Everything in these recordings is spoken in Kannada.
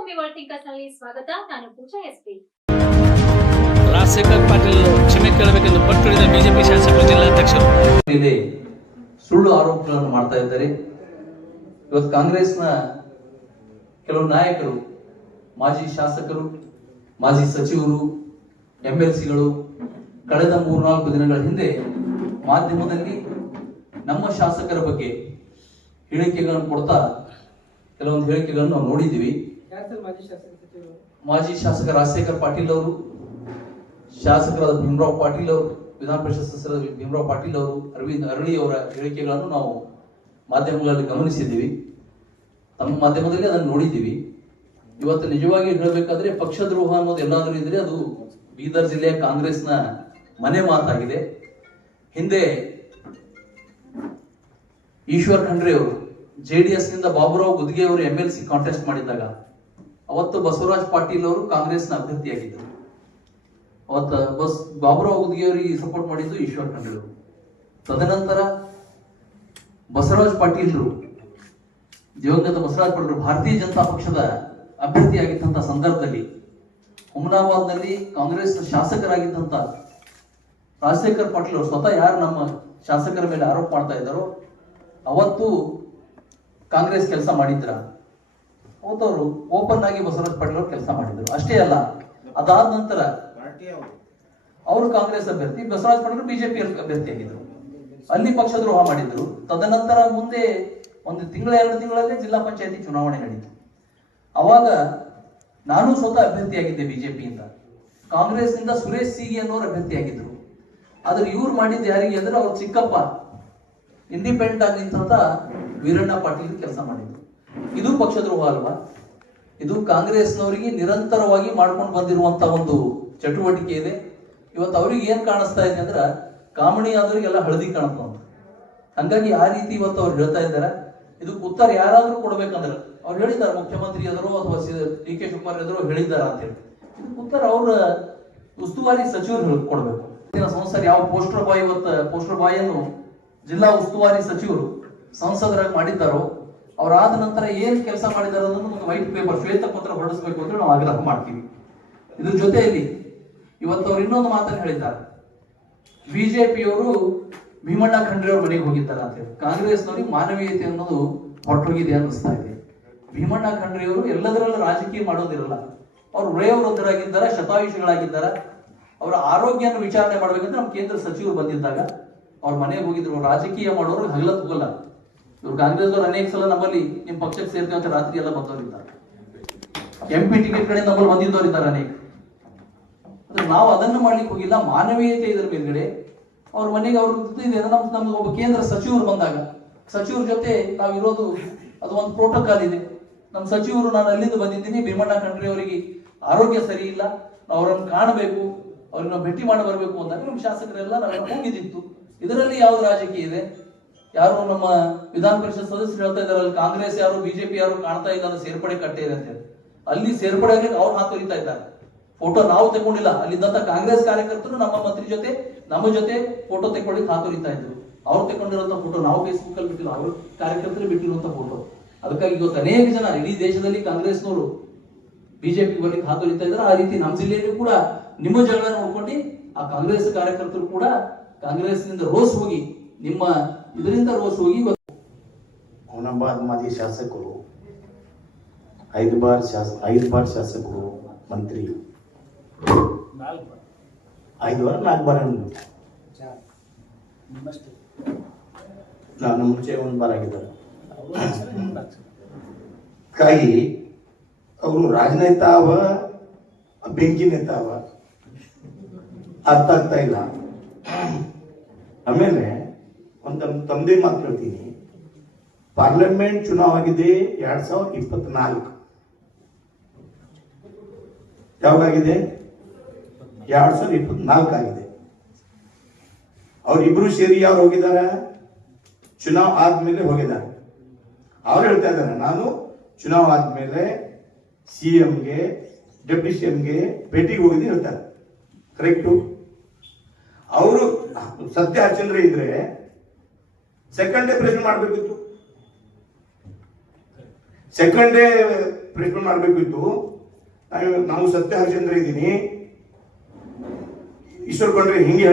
ಮಾತೃಭೂಮಿ ವರ್ಲ್ಡ್ ಥಿಂಕರ್ಸ್ ನಲ್ಲಿ ಸ್ವಾಗತ. ನಾನು ಪೂಜಾ ಎಸ್ಪಿ. ರಾಜಶೇಖರ್ ಪಾಟೀಲ್ ಕ್ಷಮೆ ಕೇಳಬೇಕೆಂದು ಪಟ್ಟುಹಿಡಿದ ಬಿಜೆಪಿ ಶಾಸಕರು ಜಿಲ್ಲಾಧ್ಯಕ್ಷರು ಇಲ್ಲಿ ಸುಳ್ಳು ಆರೋಪಗಳನ್ನು ಮಾಡ್ತಾ ಇದ್ದಾರೆ. ಇವತ್ತು ಕಾಂಗ್ರೆಸ್ನ ಕೆಲವು ನಾಯಕರು, ಮಾಜಿ ಶಾಸಕರು, ಮಾಜಿ ಸಚಿವರು, MLCಗಳು ಕಳೆದ 3-4 ದಿನಗಳ ಹಿಂದೆ ಮಾಧ್ಯಮದಲ್ಲಿ ನಮ್ಮ ಶಾಸಕರ ಬಗ್ಗೆ ಹೇಳಿಕೆಗಳನ್ನು ಕೊಡ್ತಾ ಕೆಲವೊಂದು ಹೇಳಿಕೆಗಳನ್ನು ನಾವು ನೋಡಿದ್ದೀವಿ. ಮಾಜಿ ಶಾಸಕ ರಾಜಶೇಖರ್ ಪಾಟೀಲ್ ಅವರು, ಶಾಸಕರಾದ ಭೀಮರಾವ್ ಪಾಟೀಲ್ ಅವರು, ವಿಧಾನ ಪರಿಷತ್ ಸದಸ್ಯರಾದ ಭೀಮರಾವ್ ಪಾಟೀಲ್ ಅವರು, ಅರವಿಂದ್ ಅರಳಿ ಅವರ ಹೇಳಿಕೆಗಳನ್ನು ನಾವು ಮಾಧ್ಯಮಗಳಲ್ಲಿ ಗಮನಿಸಿದ್ದೀವಿ. ತಮ್ಮ ಮಾಧ್ಯಮದಲ್ಲಿ ಅದನ್ನು ನೋಡಿದ್ದೀವಿ. ಇವತ್ತು ನಿಜವಾಗಿ ಹೇಳಬೇಕಾದ್ರೆ ಪಕ್ಷದ್ರೋಹ ಅನ್ನೋದು ಎಲ್ಲಾದರೂ ಇದ್ರೆ ಅದು ಬೀದರ್ ಜಿಲ್ಲೆಯ ಕಾಂಗ್ರೆಸ್ನ ಮನೆ ಮಾತಾಗಿದೆ. ಹಿಂದೆ ಈಶ್ವರ್ ಖಂಡ್ರೆ ಅವರು JDS ನಿಂದ ಬಾಬುರಾವ್ ಗುದ್ಗೆ ಅವರು MLC ಕಾಂಟೆಸ್ಟ್ ಮಾಡಿದ್ದಾಗ ಅವತ್ತು ಬಸವರಾಜ್ ಪಾಟೀಲ್ ಅವರು ಕಾಂಗ್ರೆಸ್ನ ಅಭ್ಯರ್ಥಿಯಾಗಿದ್ದರು. ಅವತ್ತು ಬಾಬುರಾವ್ ಗುದ್ಗೆ ಅವರಿಗೆ ಸಪೋರ್ಟ್ ಮಾಡಿದ್ದು ಈಶ್ವರ್ ಖಂಡ್ರೆ ಅವರು. ತದನಂತರ ಬಸವರಾಜ್ ಪಾಟೀಲ್ರು, ದಿವಂಗತ ಬಸವರಾಜ್ ಪಾಟೀಲ್ ಭಾರತೀಯ ಜನತಾ ಪಕ್ಷದ ಅಭ್ಯರ್ಥಿಯಾಗಿದ್ದಂತ ಸಂದರ್ಭದಲ್ಲಿ ಹುಮನಾಬಾದ್ನಲ್ಲಿ ಕಾಂಗ್ರೆಸ್ ಶಾಸಕರಾಗಿದ್ದಂತ ರಾಜಶೇಖರ್ ಪಾಟೀಲ್ ಅವರು ಸ್ವತಃ ಯಾರು ನಮ್ಮ ಶಾಸಕರ ಮೇಲೆ ಆರೋಪ ಮಾಡ್ತಾ ಇದ್ದಾರೋ ಅವತ್ತು ಕಾಂಗ್ರೆಸ್ ಕೆಲಸ ಮಾಡಿದ್ರ, ಅವತ್ತವರು ಓಪನ್ ಆಗಿ ಬಸವರಾಜ್ ಪಾಟೀಲ್ ಅವರು ಕೆಲಸ ಮಾಡಿದ್ರು. ಅಷ್ಟೇ ಅಲ್ಲ, ಅದಾದ ನಂತರ ಅವರು ಕಾಂಗ್ರೆಸ್ ಅಭ್ಯರ್ಥಿ, ಬಸವರಾಜ್ ಪಾಟೀಲ್ ಬಿಜೆಪಿ ಅಭ್ಯರ್ಥಿಯಾಗಿದ್ರು. ಅಲ್ಲಿ ಪಕ್ಷದ್ರೋಹ ಮಾಡಿದ್ರು. ತದನಂತರ ಮುಂದೆ 1 ತಿಂಗಳ 2 ತಿಂಗಳಲ್ಲೇ ಜಿಲ್ಲಾ ಪಂಚಾಯತಿ ಚುನಾವಣೆ ನಡೀತು. ಅವಾಗ ನಾನು ಸ್ವತಃ ಅಭ್ಯರ್ಥಿಯಾಗಿದ್ದೆ ಬಿಜೆಪಿಯಿಂದ. ಕಾಂಗ್ರೆಸ್ನಿಂದ ಸುರೇಶ್ ಸಿಗಿ ಅನ್ನೋರು ಅಭ್ಯರ್ಥಿಯಾಗಿದ್ರು. ಆದ್ರೆ ಇವ್ರು ಮಾಡಿದ್ದು ಯಾರಿಗೆ ಅಂದ್ರೆ ಅವ್ರ ಚಿಕ್ಕಪ್ಪ ಇಂಡಿಪೆಂಡೆಂಟ್ ಆಗಿ ನಿಂತ ವೀರಣ್ಣ ಪಾಟೀಲ್ ಕೆಲಸ ಮಾಡಿದ್ರು. ಇದು ಪಕ್ಷದ್ರೋಹ ಅಲ್ವಾ? ಇದು ಕಾಂಗ್ರೆಸ್ನವರಿಗೆ ನಿರಂತರವಾಗಿ ಮಾಡ್ಕೊಂಡು ಬಂದಿರುವಂತ ಒಂದು ಚಟುವಟಿಕೆ ಇದೆ. ಇವತ್ತು ಅವ್ರಿಗೆ ಏನ್ ಕಾಣಿಸ್ತಾ ಇದೆ ಅಂದ್ರೆ ಕಾಮಣಿ ಆದವರಿಗೆಲ್ಲ ಹಳದಿ ಕಾಣುತ್ತ. ಹಂಗಾಗಿ ಆ ರೀತಿ ಇವತ್ತು ಅವ್ರು ಹೇಳ್ತಾ ಇದ್ದಾರೆ. ಇದಕ್ಕೆ ಉತ್ತರ ಯಾರಾದ್ರೂ ಕೊಡ್ಬೇಕಂದ್ರೆ ಅವ್ರು ಹೇಳಿದ್ದಾರೆ, ಮುಖ್ಯಮಂತ್ರಿ ಎದುರು ಅಥವಾ DK ಶಿವಕುಮಾರ್ ಎದುರು ಹೇಳಿದ್ದಾರೆ ಅಂತ ಹೇಳಿ. ಇದಕ್ಕೆ ಉತ್ತರ ಅವ್ರ ಉಸ್ತುವಾರಿ ಸಚಿವರು ಕೊಡ್ಬೇಕು. ಸಂಸದ ಯಾವ ಪೋಸ್ಟರ್ ಬಾಯ್ ಅನ್ನು ಜಿಲ್ಲಾ ಉಸ್ತುವಾರಿ ಸಚಿವರು ಸಂಸದರಾಗಿ ಮಾಡಿದ್ದಾರೋ ಅವರಾದ ನಂತರ ಏನ್ ಕೆಲಸ ಮಾಡಿದಾರೋ ಅನ್ನೋದು ವೈಟ್ ಪೇಪರ್, ಶ್ವೇತ ಪತ್ರ ಹೊರಡಿಸಬೇಕು ಅಂತ ನಾವು ಆಗ್ರಹ ಮಾಡ್ತೀವಿ. ಇದ್ರ ಜೊತೆಯಲ್ಲಿ ಇವತ್ತು ಅವ್ರು ಇನ್ನೊಂದು ಮಾತನ್ನು ಹೇಳಿದ್ದಾರೆ. ಬಿಜೆಪಿಯವರು ಭೀಮಣ್ಣ ಖಂಡ್ರೆ ಅವ್ರ ಮನೆಗೆ ಹೋಗಿದ್ದಾರೆ ಅಂತ ಹೇಳಿ. ಕಾಂಗ್ರೆಸ್ನವ್ರಿಗೆ ಮಾನವೀಯತೆ ಅನ್ನೋದು ಹೊರಟೋಗಿದೆ ಅನ್ನಿಸ್ತಾ ಇದೆ. ಭೀಮಣ್ಣ ಖಂಡ್ರೆ ಅವರು ಎಲ್ಲದರಲ್ಲೂ ರಾಜಕೀಯ ಮಾಡೋದಿರಲ್ಲ. ಅವ್ರು ವಯೋವೃದ್ಧರಾಗಿದ್ದಾರೆ, ಶತಾಯುಷಿಗಳಾಗಿದ್ದಾರೆ. ಅವರ ಆರೋಗ್ಯನ ವಿಚಾರಣೆ ಮಾಡ್ಬೇಕಂದ್ರೆ ನಮ್ಮ ಕೇಂದ್ರ ಸಚಿವರು ಬಂದಿದ್ದಾಗ ಅವ್ರ ಮನೆಗೆ ಹೋಗಿದ್ರು. ರಾಜಕೀಯ ಮಾಡೋರು ಹಗಲತ್ ಹೋಗಲ್ಲ. ಇವ್ರು ಕಾಂಗ್ರೆಸ್ದವ್ರು ಅನೇಕ ಸಲ ನಮ್ಮಲ್ಲಿ ನಿಮ್ ಪಕ್ಷಕ್ಕೆ ಸೇರ್ತೀವಿ ಅಂತ ರಾತ್ರಿ ಎಲ್ಲ ಬಂದವರಿದ್ದಾರೆ. MP ಟಿಕೆಟ್ ಕಡೆ ನಮ್ಮಲ್ಲಿ ಬಂದಿದ್ದವರಿದ್ದಾರೆ ಅನೇಕ. ನಾವು ಅದನ್ನು ಮಾಡ್ಲಿಕ್ಕೆ ಹೋಗಿಲ್ಲ. ಮಾನವೀಯತೆ ಇದರ ಮೇಲ್ಗಡೆ ಅವ್ರ ಮನೆಗೆ ಅವ್ರ ಇದೆ. ನಮ್ದು ಒಬ್ಬ ಕೇಂದ್ರ ಸಚಿವರು ಬಂದಾಗ ಸಚಿವರ ಜೊತೆ ನಾವಿರೋದು ಅದು ಒಂದು ಪ್ರೋಟೋಕಾಲ್ ಇದೆ. ನಮ್ಮ ಸಚಿವರು, ನಾನು ಅಲ್ಲಿಂದ ಬಂದಿದ್ದೀನಿ, ಭೀಮಣ್ಣ ಖಂಡ್ರೆ ಅವರಿಗೆ ಆರೋಗ್ಯ ಸರಿ ಇಲ್ಲ, ಅವರನ್ನು ಕಾಣಬೇಕು, ಅವ್ರನ್ನ ಭೇಟಿ ಮಾಡಿ ಬರಬೇಕು ಅಂದಾಗ ನಮ್ಮ ಶಾಸಕರೆಲ್ಲ ನಾವೆಲ್ಲ ಹೋಗಿದ್ದಿತ್ತು. ಇದರಲ್ಲಿ ಯಾವ್ದು ರಾಜಕೀಯ ಇದೆ? ಯಾರು ನಮ್ಮ ವಿಧಾನ ಪರಿಷತ್ ಸದಸ್ಯರು ಹೇಳ್ತಾ ಇದ್ದಾರೆ ಅಲ್ಲಿ ಕಾಂಗ್ರೆಸ್ ಯಾರು ಬಿಜೆಪಿ ಯಾರು ಕಾಣ್ತಾ ಇಲ್ಲ, ಅದು ಸೇರ್ಪಡೆ ಕಟ್ಟೆ ಇದೆ ಅಂತ ಹೇಳಿ. ಅಲ್ಲಿ ಸೇರ್ಪಡೆ ಆಗಲಿಕ್ಕೆ ಅವ್ರು ಹಾತೊರಿತಾ ಇದ್ದಾರೆ. ಫೋಟೋ ನಾವು ತಗೊಂಡಿಲ್ಲ. ಅಲ್ಲಿದ್ದಂತ ಕಾಂಗ್ರೆಸ್ ಕಾರ್ಯಕರ್ತರು ನಮ್ಮ ಮಂತ್ರಿ ಜೊತೆ ನಮ್ಮ ಜೊತೆ ಫೋಟೋ ತಗೊಳ್ಳಿಕ್ಕೆ ಹಾತೊರಿತಾ ಇದ್ರು. ಅವ್ರು ತಗೊಂಡಿರುವಂತ ಫೋಟೋ ನಾವು ಫೇಸ್ಬುಕ್ ಅಲ್ಲಿ ಬಿಟ್ಟಿಲ್ಲ, ಅವ್ರ ಕಾರ್ಯಕರ್ತರು ಬಿಟ್ಟಿರುವಂತ ಫೋಟೋ. ಅದಕ್ಕಾಗಿ ಇವತ್ತು ಅನೇಕ ಜನ ಇಡೀ ದೇಶದಲ್ಲಿ ಕಾಂಗ್ರೆಸ್ನವರು ಬಿಜೆಪಿ ಬರ್ಲಿಕ್ಕೆ ಹಾತೊರಿತಾ ಇದ್ದಾರೆ. ಆ ರೀತಿ ನಮ್ಮ ಜಿಲ್ಲೆಯಲ್ಲೂ ಕೂಡ ನಿಮ್ಮ ಜಗಳ ನೋಡ್ಕೊಂಡು ಆ ಕಾಂಗ್ರೆಸ್ ಕಾರ್ಯಕರ್ತರು ಕೂಡ ಕಾಂಗ್ರೆಸ್ನಿಂದ ರೋಸ್ ಹೋಗಿ ನಿಮ್ಮ ಇದರಿಂದ ರೋಸ್ ಹೋಗಿ ಹುಮನಾಬಾದ್ ಮಾಜಿ ಶಾಸಕರು 5 ಬಾರ್ ಶಾಸಕರು, ಮಂತ್ರಿ 5 ಬಾರ್ 4 ಬಾರ್ ನಾನು ಮುಂಚೆ 1 ಬಾರ್ ಆಗಿದ್ದಾರೆ. ಹಾಗಾಗಿ ಅವರು ರಾಜನೇತ ಅವ, ಬೆಂಕಿ ನೇತ ಅವ, ಅರ್ಥ ಆಗ್ತಾ ಇಲ್ಲ. ಆಮೇಲೆ ಒಂದು ತಮ್ಮದೇ ಮಾತು ಹೇಳ್ತೀನಿ. ಪಾರ್ಲಿಮೆಂಟ್ ಚುನಾವ್ ಆಗಿದೆ 2024. ಯಾವಾಗಿದೆ? 2024 ಆಗಿದೆ. ಅವರಿಬ್ರು ಸೇರಿ ಯಾರು ಹೋಗಿದ್ದಾರೆ? ಚುನಾವ್ ಆದ್ಮೇಲೆ ಹೋಗಿದ್ದಾರೆ. ಅವ್ರು ಹೇಳ್ತಾ ಇದ್ದಾರೆ, ನಾನು ಚುನಾವ್ ಆದ್ಮೇಲೆ CMಗೆ ಡೆಪ್ಟಿ CMಗೆ ಭೇಟಿಗೆ ಹೋಗಿದ್ದೀನಿ ಹೇಳ್ತಾರೆ. ಕರೆಕ್ಟು? ಅವರು ಸತ್ಯ ಹರಿಚಂದ್ರ ಇದ್ರೆ ಸೆಕೆಂಡ್ ಡೇ ಪ್ರಶ್ನೆ ಮಾಡಬೇಕಿತ್ತು. ಸೆಕೆಂಡ್ ಡೇ ಪ್ರೆಸ್ಮೆಂಟ್ ಮಾಡಬೇಕಿತ್ತು. ನಾವು ಸತ್ಯ ಹರಿಶ್ಚಂದ್ರ ಇದ್ದೀನಿ, ಈಶ್ವರ್ ಖಂಡ್ರೆ ಹಿಂಗೆ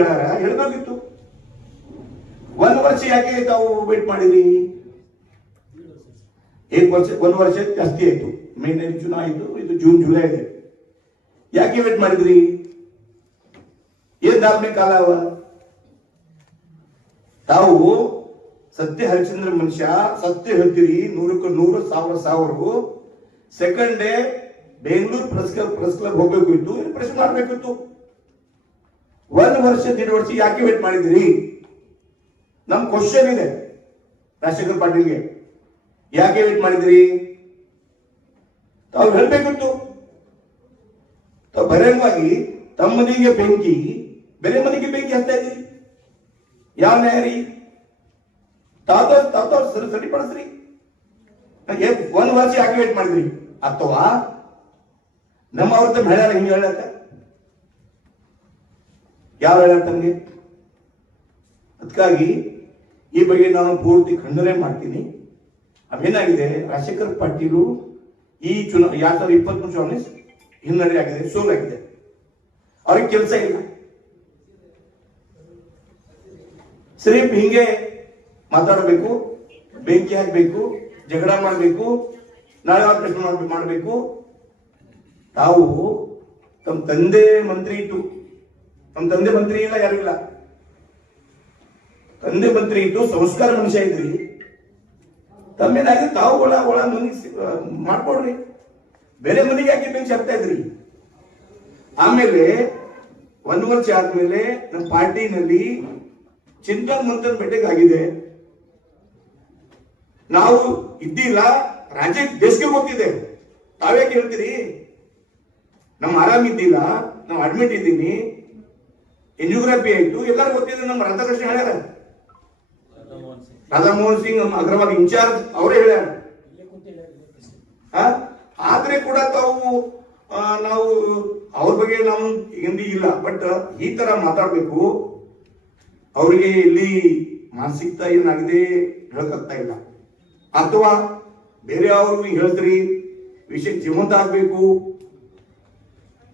ಹೇಳ್ಬೇಕಿತ್ತು. 1 ವರ್ಷ ಯಾಕೆ ತಾವು ವೇಟ್ ಮಾಡಿರಿ? 1 ವರ್ಷ ಜಾಸ್ತಿ ಆಯ್ತು. ಮೇನಲ್ಲಿ ಚುನಾವ ಆಯ್ತು, ಇದು ಜೂನ್ ಜುಲೈ ಇದೆ. ಯಾಕೆ ವೇಟ್ ಮಾಡಿದ್ರಿ? ಏನ್ ಧಾರ್ಮಿಕ ಕಾಲ ಅವ? ತಾವು ಸತ್ಯ ಹರಿಶ್ಚಂದ್ರ ಮನುಷ್ಯ, ಸತ್ಯ ಹೇಳ್ತೀರಿ, 100ಕ್ಕೆ 100, 1000 second day Bengaluru press club ಹೋಗ್ಬೇಕಿತ್ತು, ಪ್ರಶ್ನೆ ಮಾಡ್ಬೇಕಿತ್ತು. 1 ವರ್ಷ 1.5 ವರ್ಷ ಯಾಕೆ ವೇಟ್ ಮಾಡಿದಿರಿ? ನಮ್ ಕ್ವಶನ್ ಇದೆ ರಾಜಶೇಖರ್ ಪಾಟೀಲ್ಗೆ, ಯಾಕೆ ವೇಟ್ ಮಾಡಿದಿರಿ? ತಾವು ಹೇಳ್ಬೇಕಿತ್ತು. ತಾವು ಬಹಿರಂಗವಾಗಿ ತಮ್ಮ ಮನೆಗೆ ಬೆಂಕಿ, ಬೇರೆ ಮನೆಗೆ ಬೆಂಕಿ ಹಚ್ತಾ ಇದ್ದೀರಿ. ಯಾವ ನ್ಯಾಯ ರೀ? ತಾತ ಸರಿಪಡಿಸ್ರಿ. 1 ವರ್ಷ ಯಾಕೆ ವೇಟ್ ಮಾಡಿದ್ರಿ? ಅಥವಾ ನಮ್ಮ ಅವ್ರ ಹೇಳ್ಯಾರ ಹಿಂಗೆ ಹೇಳಕ್ಕ? ಯಾವ ಹೇಳ್ಯಾರ ತಮ್ಗೆ? ಅದಕ್ಕಾಗಿ ಈ ಬಗ್ಗೆ ನಾನು ಪೂರ್ತಿ ಖಂಡನೆ ಮಾಡ್ತೀನಿ. ಅವೇನಾಗಿದೆ, ರಾಜಶೇಖರ್ ಪಾಟೀಲು ಈ 2023 ಚುನಾವಣೆ ಹಿನ್ನಡೆ ಆಗಿದೆ, ಸೋಲಾಗಿದೆ. ಅವ್ರಿಗೆ ಕೆಲಸ ಇಲ್ಲ. ಸರಿ ಹಿಂಗೆ ಮಾತಾಡಬೇಕು, ಬೆಂಕಿ ಹಾಕಬೇಕು, ಜಗಳ ಮಾಡಬೇಕು, ನಾಳೆ ಪ್ರಶ್ನೆ ಮಾಡಬೇಕು. ತಾವು ತಮ್ಮ ತಂದೆ ಮಂತ್ರಿ ಇತ್ತು, ನಮ್ಮ ತಂದೆ ಮಂತ್ರಿ ಇಲ್ಲ, ಯಾರಿಲ್ಲ. ತಂದೆ ಮಂತ್ರಿ ಇತ್ತು, ಸಂಸ್ಕಾರ ಮನುಷ್ಯ ಇದ್ರಿ. ತಮ್ಮೇನಾಗಿ ತಾವು ಒಳ ಮನಿ ಮಾಡ್ಕೊಡ್ರಿ. ಬೇರೆ ಮನೆಗೆ ಯಾಕೆ ಬೆಂಕಿ ಹಾಕ್ತಾ ಇದ್ರಿ? ಆಮೇಲೆ 1 ವರ್ಷ ಆದ್ಮೇಲೆ ನಮ್ಮ ಪಾರ್ಟಿನಲ್ಲಿ ಚಿಂತನ್ ಮಂಥನ್ ಮೀಟಿಂಗ್ ಆಗಿದೆ. ನಾವು ಇದ್ದಿಲ್ಲ, ರಾಜ್ಯ ದೇಶಕ್ಕೆ ಗೊತ್ತಿದೆ. ತಾವ್ಯಾಕೆ ಹೇಳ್ತೀರಿ? ನಮ್ಮ ಆರಾಮ್ ಇದ್ದಿಲ್ಲ, ನಾವು ಅಡ್ಮಿಟ್ ಇದ್ದೀನಿ, ಎಂಜಿಯೋಗ್ರಫಿ ಆಯ್ತು, ಎಲ್ಲರೂ ಗೊತ್ತಿದೆ. ನಮ್ಮ ರಾಧಾಕೃಷ್ಣ ಹೇಳ್ಯಾರ, ರಾಧಾಮೋಹನ್ ಸಿಂಗ್ ನಮ್ಮ ಅಗ್ರವಾಲ್ ಇನ್ಚಾರ್ಜ್ ಅವರೇ ಹೇಳ್ಯಾರ. ಆದ್ರೆ ಕೂಡ ನಾವು ಅವ್ರ ಬಗ್ಗೆ ನಾವು ಹಿಂದಿ ಇಲ್ಲ. ಬಟ್ ಈ ತರ ಮಾತಾಡ್ಬೇಕು. ಅವರಿಗೆ ಇಲ್ಲಿ ಮಾನಸಿಕತಾ ಏನಾಗಿದೆ ಹೇಳಕ್ಕಾಗ್ತಾ ಇಲ್ಲ. ಅಥವಾ ಬೇರೆ ಅವರು ಹೇಳ್ತೀರಿ ವಿಷಯ ಜೀವಂತ ಆಗ್ಬೇಕು,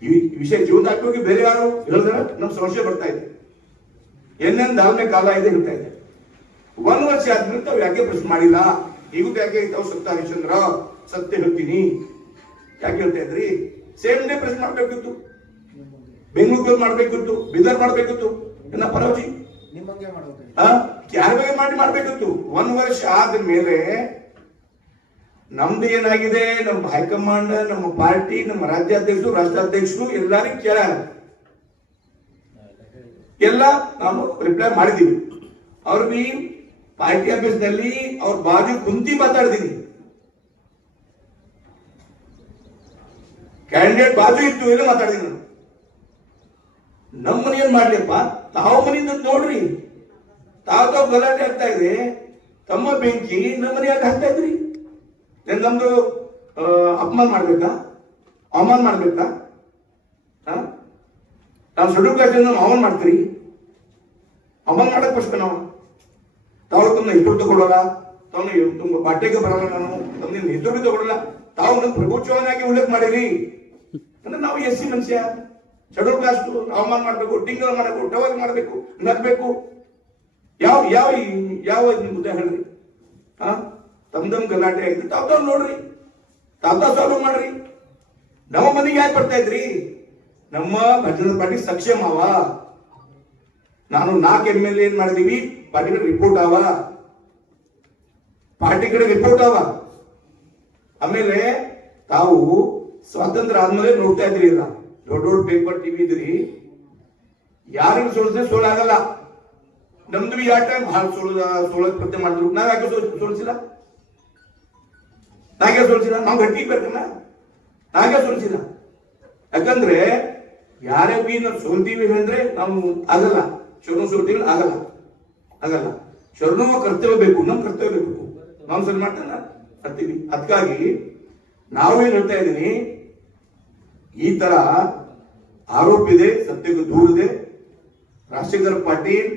ಈ ವಿಷಯ ಜೀವಂತ ಆಗ್ಬೇಕು, ಬೇರೆ ಯಾರು ಹೇಳಿದ್ರೆ ನಮ್ ಸಮಸ್ಯೆ ಬರ್ತಾ ಇದೆ. ಏನೇನ್ ಧಾರ್ಮಿಕ ಕಾಲ ಇದೆ ಹೇಳ್ತಾ ಇದೆ. 1 ವರ್ಷ ಆದ್ಮೇಲೆ ತಾವು ಯಾಕೆ ಪ್ರಶ್ನೆ ಮಾಡಿಲ್ಲ? ಈಗ ಯಾಕೆ ತಾವು ಸತ್ಯ ಹರಿಶ್ಚಂದ್ರ ಸತ್ಯ ಹೇಳ್ತೀನಿ ಯಾಕೆ ಹೇಳ್ತಾ ಇದ್ರಿ? ಸೇಮ್ ಡೇ ಪ್ರಶ್ನೆ ಮಾಡ್ಬೇಕಿತ್ತು, ಬೆಂಗಳೂರು ಮಾಡ್ಬೇಕಿತ್ತು, ಬೀದರ್ ಮಾಡ್ಬೇಕಿತ್ತು, ಇನ್ನ ಪರವಾಗಿ ಯಾರ ಬಗ್ಗೆ ಮಾಡ್ಬೇಕಿತ್ತು. 1 ವರ್ಷ ಆದ ಮೇಲೆ ನಮ್ದು ಏನಾಗಿದೆ, ನಮ್ಮ ಹೈಕಮಾಂಡ್, ನಮ್ಮ ಪಾರ್ಟಿ, ನಮ್ಮ ರಾಜ್ಯಾಧ್ಯಕ್ಷರು, ರಾಷ್ಟ್ರಾಧ್ಯಕ್ಷರು ಎಲ್ಲರಿಗೂ ಕೇಳ್ಯಾರ. ಎಲ್ಲ ನಾವು ರಿಪ್ಲೈ ಮಾಡಿದೀವಿ. ಅವ್ರಿಗೆ ಪಾರ್ಟಿ ಆಫೀಸ್ ನಲ್ಲಿ ಅವ್ರ ಬಾಜು ಕುಂತಿ ಮಾತಾಡ್ತೀನಿ. ಕ್ಯಾಂಡಿಡೇಟ್ ಬಾಜು ಇತ್ತು, ಎಲ್ಲ ಮಾತಾಡ್ತೀನಿ. ನಮ್ಮ ಮನೆ ಏನ್ ಮಾಡ್ಲಿಪ್ಪ, ತಾವು ಮನೆಯಿಂದ ನೋಡ್ರಿ. ತಾವು ಗಲಾಟೆ ಆಗ್ತಾ ಇದೆ, ತಮ್ಮ ಬೆಂಕಿ ನಮ್ಮ ಮನೆಯಾಗ ಹಾಕ್ತಾ ಇದ್ರಿ. ನಮ್ದು ಅಪಮಾನ ಮಾಡ್ಬೇಕಾ, ಅವಮಾನ ಮಾಡ್ಬೇಕಾ? ನಾವು ಶೆಡ್ಯೂಲ್ ಕಾಸ್ಟ್ ಅವಮಾನ ಮಾಡ್ತೀರಿ. ಅವಮಾನ ಮಾಡಕ್ ಬಸ್ಕ ನಾವು ತಾವು ತಮ್ಮ ಹೆಸರು ತಗೊಳ್ಳಲ್ಲ, ತಮ್ಮ ಬಾಟೆಗೆ ಬರಲ್ಲ, ನಾನು ತಮ್ಮ ಹೆಸರು ತಗೊಳ್ಳಲ್ಲ. ತಾವು ನಮ್ಮ ಪ್ರಭು ಚೌಹಾಣ್ ಉಲ್ಲೇಖ ಮಾಡಿರಿ ಅಂದ್ರೆ ನಾವು SC ಮನುಷ್ಯ, ಶೆಡ್ಯೂಲ್ ಕಾಸ್ಟ್ ಅವಮಾನ ಮಾಡ್ಬೇಕು, ಟಿಂಗಲ್ ಮಾಡಬೇಕು, ಟವಲ್ ಮಾಡಬೇಕು, ನಗ್ಬೇಕು. ಯಾವ ಯಾವ ಯಾವ ಮುದ್ದೆ ಹೇಳ್ರಿ? ತಮ್ದಮ್ ಗಲಾಟೆ ಆಯ್ತು, ತಾವ್ ನೋಡ್ರಿ, ತಾವ್ ಸಾಲ್ವ್ ಮಾಡ್ರಿ. ನಮ್ಮ ಮನೆಗೆ ಯಾಕೆ ಬರ್ತಾ ಇದ್ರಿ? ನಮ್ಮ ಭಜನಾ ಪಾರ್ಟಿ ಸಕ್ಷಮ ಅವ. ನಾನು 4 MLA ಏನ್ ಮಾಡಿದೀವಿ, ಪಾರ್ಟಿ ಕಡೆ ರಿಪೋರ್ಟ್ ಅವ, ಪಾರ್ಟಿ ಕಡೆ ರಿಪೋರ್ಟ್ ಅವ. ಆಮೇಲೆ ತಾವು ಸ್ವಾತಂತ್ರ್ಯ ಆದ್ಮೇಲೆ ನೋಡ್ತಾ ಇದ್ರಿ, ಇಲ್ಲ ದೊಡ್ಡ ದೊಡ್ಡ ಪೇಪರ್ ಟಿವಿ ಇದ್ರಿ. ಯಾರಿಗೂ ಸೋಲಿಸಿದ್ರೆ ಸೋಲಾಗಲ್ಲ. ನಮ್ದು ಯಾವ ಟೈಮ್ ಭಾಳ ಸೋಲಕ್ ಪ್ರಯತ್ನ ಮಾಡಿದ್ರು. ನಾವ್ ಯಾಕೆ ಸೋಲಿಸಿಲ್ಲ? ನಾಗೆ ಸೋಲಿಸಿಲ್ಲ. ನಾವು ಗಟ್ಟಿ ಬೇಕಲ್ಲ, ನಾಗೆ ಸೋಲಿಸಿಲ್ಲ. ಯಾಕಂದ್ರೆ ಯಾರೇ ಬಿ ನಾವು ಸೋಲ್ತೀವಿ ಅಂದ್ರೆ ನಾವು ಆಗಲ್ಲ, ಶರಣು ಸೋಲ್ತೀವಿ ಆಗಲ್ಲ, ಆಗಲ್ಲ. ಶರಣು ಕರ್ತವ್ಯ ಬೇಕು, ನಮ್ ಕರ್ತವ್ಯ ಬೇಕು, ನಾವು ಸರಿ ಮಾಡ್ತಾನ ಬರ್ತೀವಿ. ಅದಕ್ಕಾಗಿ ನಾವೇನ್ ಹೇಳ್ತಾ ಇದ್ದೀನಿ, ಈ ತರ ಆರೋಪ ಇದೆ, ಸತ್ಯಕ್ಕೆ ದೂರ ಇದೆ. ರಾಜಶೇಖರ್ ಪಾಟೀಲ್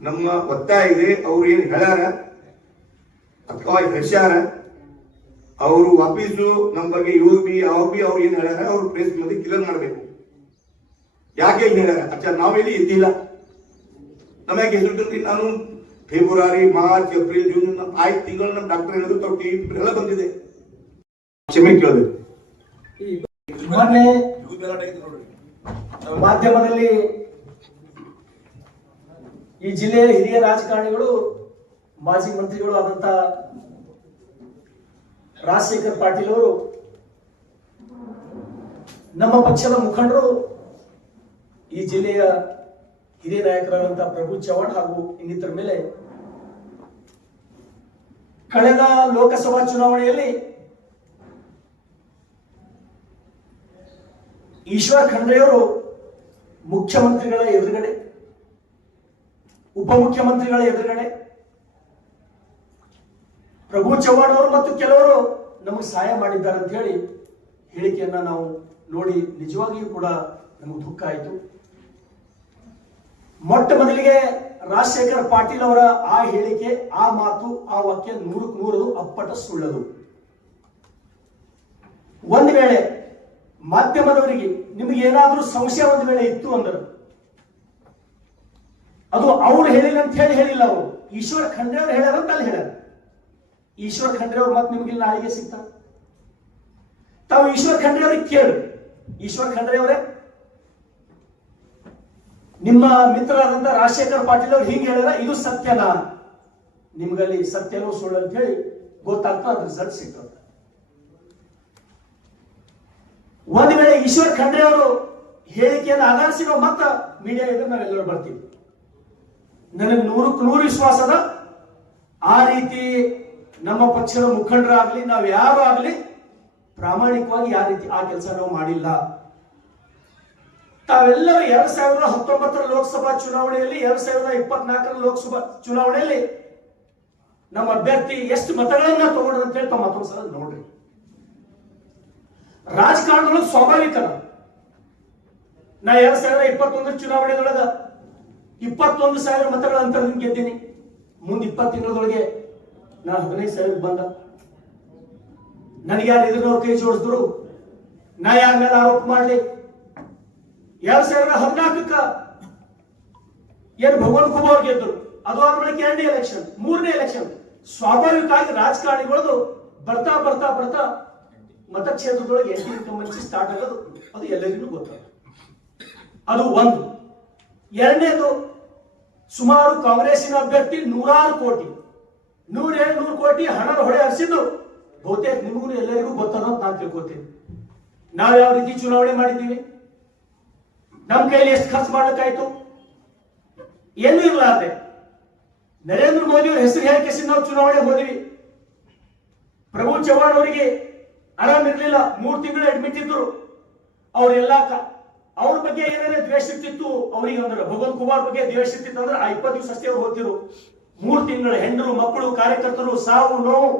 ನಮ್ಮ ಒತ್ತಾಯ ಇದೆ, ಅವ್ರು ಏನ್ ಹೇಳ್ಯಾರ ಅಥವಾ ಹೇಳ್ಸ್ಯಾರ, ಅವರು ವಾಪೀಸು ನಮ್ಮ ಬಗ್ಗೆ ಅವ್ರು ಏನ್ ಹೇಳ್ಯಾರ ಅವ್ರು ಪ್ರೆಸ್ ಮಂದಿ ಕ್ಲಿಯರ್ ಮಾಡಬೇಕು. ಯಾಕೆ ಹಿಂಗ್ ಹೇಳ್ಯಾರ ಅಚ್ಚಾ ನಾವೇಲಿ ಇದ್ದಿಲ್ಲ, ನಮಗೆ ಹೆಸರು ನಾನು ಫೆಬ್ರವರಿ ಮಾರ್ಚ್ ಏಪ್ರಿಲ್ ಜೂನ್ 5 ತಿಂಗಳು ನಮ್ಮ ಡಾಕ್ಟರ್ ಹೇಳಿದ್ರು ತಾವು ಟಿವಿ ಎಲ್ಲ ಬಂದಿದೆ, ಕ್ಷಮೆ ಕೇಳಬೇಕು. ಮೊನ್ನೆ ಮಾಧ್ಯಮದಲ್ಲಿ ಈ ಜಿಲ್ಲೆಯ ಹಿರಿಯ ರಾಜಕಾರಣಿಗಳು ಮಾಜಿ ಮಂತ್ರಿಗಳು ಆದಂತ ರಾಜಶೇಖರ್ ಪಾಟೀಲ್ ಅವರು ನಮ್ಮ ಪಕ್ಷದ ಮುಖಂಡರು ಈ ಜಿಲ್ಲೆಯ ಹಿರಿಯ ನಾಯಕರಾದಂತಹ ಪ್ರಭು ಚವ್ಹಾಣ್ ಹಾಗೂ ಇನ್ನಿತರ ಮೇಲೆ ಕಳೆದ ಲೋಕಸಭಾ ಚುನಾವಣೆಯಲ್ಲಿ ಈಶ್ವರ್ ಖಂಡ್ರೆಯವರು ಮುಖ್ಯಮಂತ್ರಿಗಳ ಎದುರುಗಡೆ, ಉಪಮುಖ್ಯಮಂತ್ರಿಗಳ ಎದುರುಗಡೆ ಪ್ರಭು ಚವ್ಹಾಣ್ ಅವರು ಮತ್ತು ಕೆಲವರು ನಮಗೆ ಸಹಾಯ ಮಾಡಿದ್ದಾರೆ ಅಂತ ಹೇಳಿ ಹೇಳಿಕೆಯನ್ನ ನಾವು ನೋಡಿ ನಿಜವಾಗಿಯೂ ಕೂಡ ನಮಗೆ ದುಃಖ ಆಯಿತು. ಮೊಟ್ಟ ಮೊದಲಿಗೆ ರಾಜಶೇಖರ್ ಪಾಟೀಲ್ ಅವರ ಆ ಹೇಳಿಕೆ, ಆ ಮಾತು, ಆ ವಾಕ್ಯ 100% ಅಪ್ಪಟ ಸುಳ್ಳದು. ಒಂದು ವೇಳೆ ಮಾಧ್ಯಮದವರಿಗೆ ನಿಮಗೆ ಏನಾದ್ರೂ ಸಂಶಯ ಒಂದು ವೇಳೆ ಇತ್ತು ಅಂದ್ರೆ ಅದು ಅವ್ರು ಹೇಳಿಲ್ಲ ಅಂತ ಹೇಳಿಲ್ಲ. ಅವರು ಈಶ್ವರ್ ಖಂಡ್ರೆ ಅವ್ರು ಹೇಳ್ಯಾರ ಅಂತ ಅಲ್ಲಿ ಹೇಳ್ಯಾರ. ಈಶ್ವರ್ ಖಂಡ್ರೆ ಅವ್ರು ಮತ್ತೆ ನಿಮ್ಗೆ ನಾಳೆಗೆ ಸಿಗ್ತಾರೆ. ತಾವು ಈಶ್ವರ್ ಖಂಡ್ರೆ ಅವ್ರಿಗೆ ಕೇಳಿ, ಈಶ್ವರ್ ಖಂಡ್ರೆ ಅವರೇ ನಿಮ್ಮ ಮಿತ್ರರಾದಂತ ರಾಜಶೇಖರ್ ಪಾಟೀಲ್ ಅವ್ರು ಹೀಗೆ ಹೇಳ್ಯಾರ, ಇದು ಸತ್ಯನಾ? ನಿಮ್ಗಲ್ಲಿ ಸತ್ಯನೋ ಸುಳ್ಳು ಅಂತ ಹೇಳಿ ಗೊತ್ತಾಗ್ತಾ ಅದ್ರ ರಿಸಲ್ಟ್ ಸಿಗ್ತದೆ. ಒಂದು ವೇಳೆ ಈಶ್ವರ್ ಖಂಡ್ರೆ ಅವರು ಹೇಳಿಕೆಯನ್ನು ಆಧರಿಸಿ ನಾವು ಮತ್ತ ಮೀಡಿಯಾ ಇದ್ರೆ ನಾವೆಲ್ಲರೂ ಬರ್ತೀವಿ. ನನಗೆ 100% ವಿಶ್ವಾಸದ ಆ ರೀತಿ ನಮ್ಮ ಪಕ್ಷದ ಮುಖಂಡರಾಗ್ಲಿ ನಾವ್ ಯಾರು ಆಗ್ಲಿ ಪ್ರಾಮಾಣಿಕವಾಗಿ ಯಾವ ರೀತಿ ಆ ಕೆಲಸ ನಾವು ಮಾಡಿಲ್ಲ. ತಾವೆಲ್ಲರೂ 2019 ಲೋಕಸಭಾ ಚುನಾವಣೆಯಲ್ಲಿ 2024 ಲೋಕಸಭಾ ಚುನಾವಣೆಯಲ್ಲಿ ನಮ್ಮ ಅಭ್ಯರ್ಥಿ ಎಷ್ಟು ಮತಗಳನ್ನ ತಗೊಂಡ್ರು ಅಂತ ಹೇಳಿ ತಾವು ಮತ್ತೊಂದ್ಸಲ ನೋಡ್ರಿ. ರಾಜಕಾರಣದೊಳಗೆ ಸ್ವಾಭಾವಿಕ ನಾ 2021 ಚುನಾವಣೆದೊಳಗ 21,000 ಮತಗಳ ಅಂತರದಿಂದ ಗೆದ್ದೀನಿ. ಮುಂದೆ 20 ತಿಂಗಳೊಳಗೆ ನಾ 15,000 ಬಂದ. ನನಗೆ ಯಾರು ಎದುರಿನವ್ರ ಕೈ ಜೋಡಿಸಿದ್ರು, ನಾ ಯಾರ ಮೇಲೆ ಆರೋಪ ಮಾಡಲಿ. 2014 ಏನು ಭಗವಂತ ಖೂಬಾ ಅವ್ರು ಗೆದ್ರು, ಅದು ಆದ್ಮೇಲೆ 2ನೇ ಎಲೆಕ್ಷನ್, 3ನೇ ಎಲೆಕ್ಷನ್. ಸ್ವಾಭಾವಿಕವಾಗಿ ರಾಜಕಾರಣಿಗಳದು ಬರ್ತಾ ಬರ್ತಾ ಬರ್ತಾ ಮತಕ್ಷೇತ್ರದೊಳಗೆ ಎಂಟಿ ಇನ್ಕಂಬೆನ್ಸಿ ಸ್ಟಾರ್ಟ್ ಆಗೋದು ಅದು ಎಲ್ಲರಿಗೂ ಗೊತ್ತಾಗ. ಅದು ಒಂದು. ಎರಡನೇದು, ಸುಮಾರು ಕಾಂಗ್ರೆಸ್ಸಿನ ಅಭ್ಯರ್ಥಿ 100 ಕೋಟಿ ಹಣದ ಹೊಳೆ ಹರಿಸಿದ್ದು ಬಹುತೇಕ ನಿಮಗೂ ಎಲ್ಲರಿಗೂ ಗೊತ್ತದ ಅಂತ ನಾನು ತಿಳ್ಕೊತೀನಿ. ನಾವು ಯಾವ ರೀತಿ ಚುನಾವಣೆ ಮಾಡಿದ್ದೀವಿ, ನಮ್ಮ ಕೈಲಿ ಎಷ್ಟು ಖರ್ಚು ಮಾಡ್ಲಿಕ್ಕಾಯ್ತು, ಏನೂ ಇರಲಾರ್ದೆ ನರೇಂದ್ರ ಮೋದಿ ಅವರ ಹೆಸರು ಹೇಳಿಕೆಸಿ ನಾವು ಚುನಾವಣೆ ಹೋದಿವಿ. ಪ್ರಭು ಚವ್ಹಾಣ್ ಅವರಿಗೆ ಆರಾಮ್ ಇರ್ಲಿಲ್ಲ, 3 ತಿಂಗಳು ಅಡ್ಮಿಟ್ ಇದ್ರು. ಅವರೆಲ್ಲ ಅವ್ರ ಬಗ್ಗೆ ಏನಾದ್ರೆ ದ್ವೇಷ ಇರ್ತಿತ್ತು ಅವ್ರಿಗೆ ಅಂದ್ರೆ ಭಗವಂತ ಕುಮಾರ್ ಬಗ್ಗೆ ದ್ವೇಷ ಇರ್ತಿತ್ತು ಅಂದ್ರೆ ಆ 20 ದಿವಸ ಅಷ್ಟೇ ಅವ್ರು ಹೋಗ್ತಿರು. 3 ತಿಂಗಳು ಹೆಣ್ಣರು ಮಕ್ಕಳು ಕಾರ್ಯಕರ್ತರು ಸಾವು ನೋವು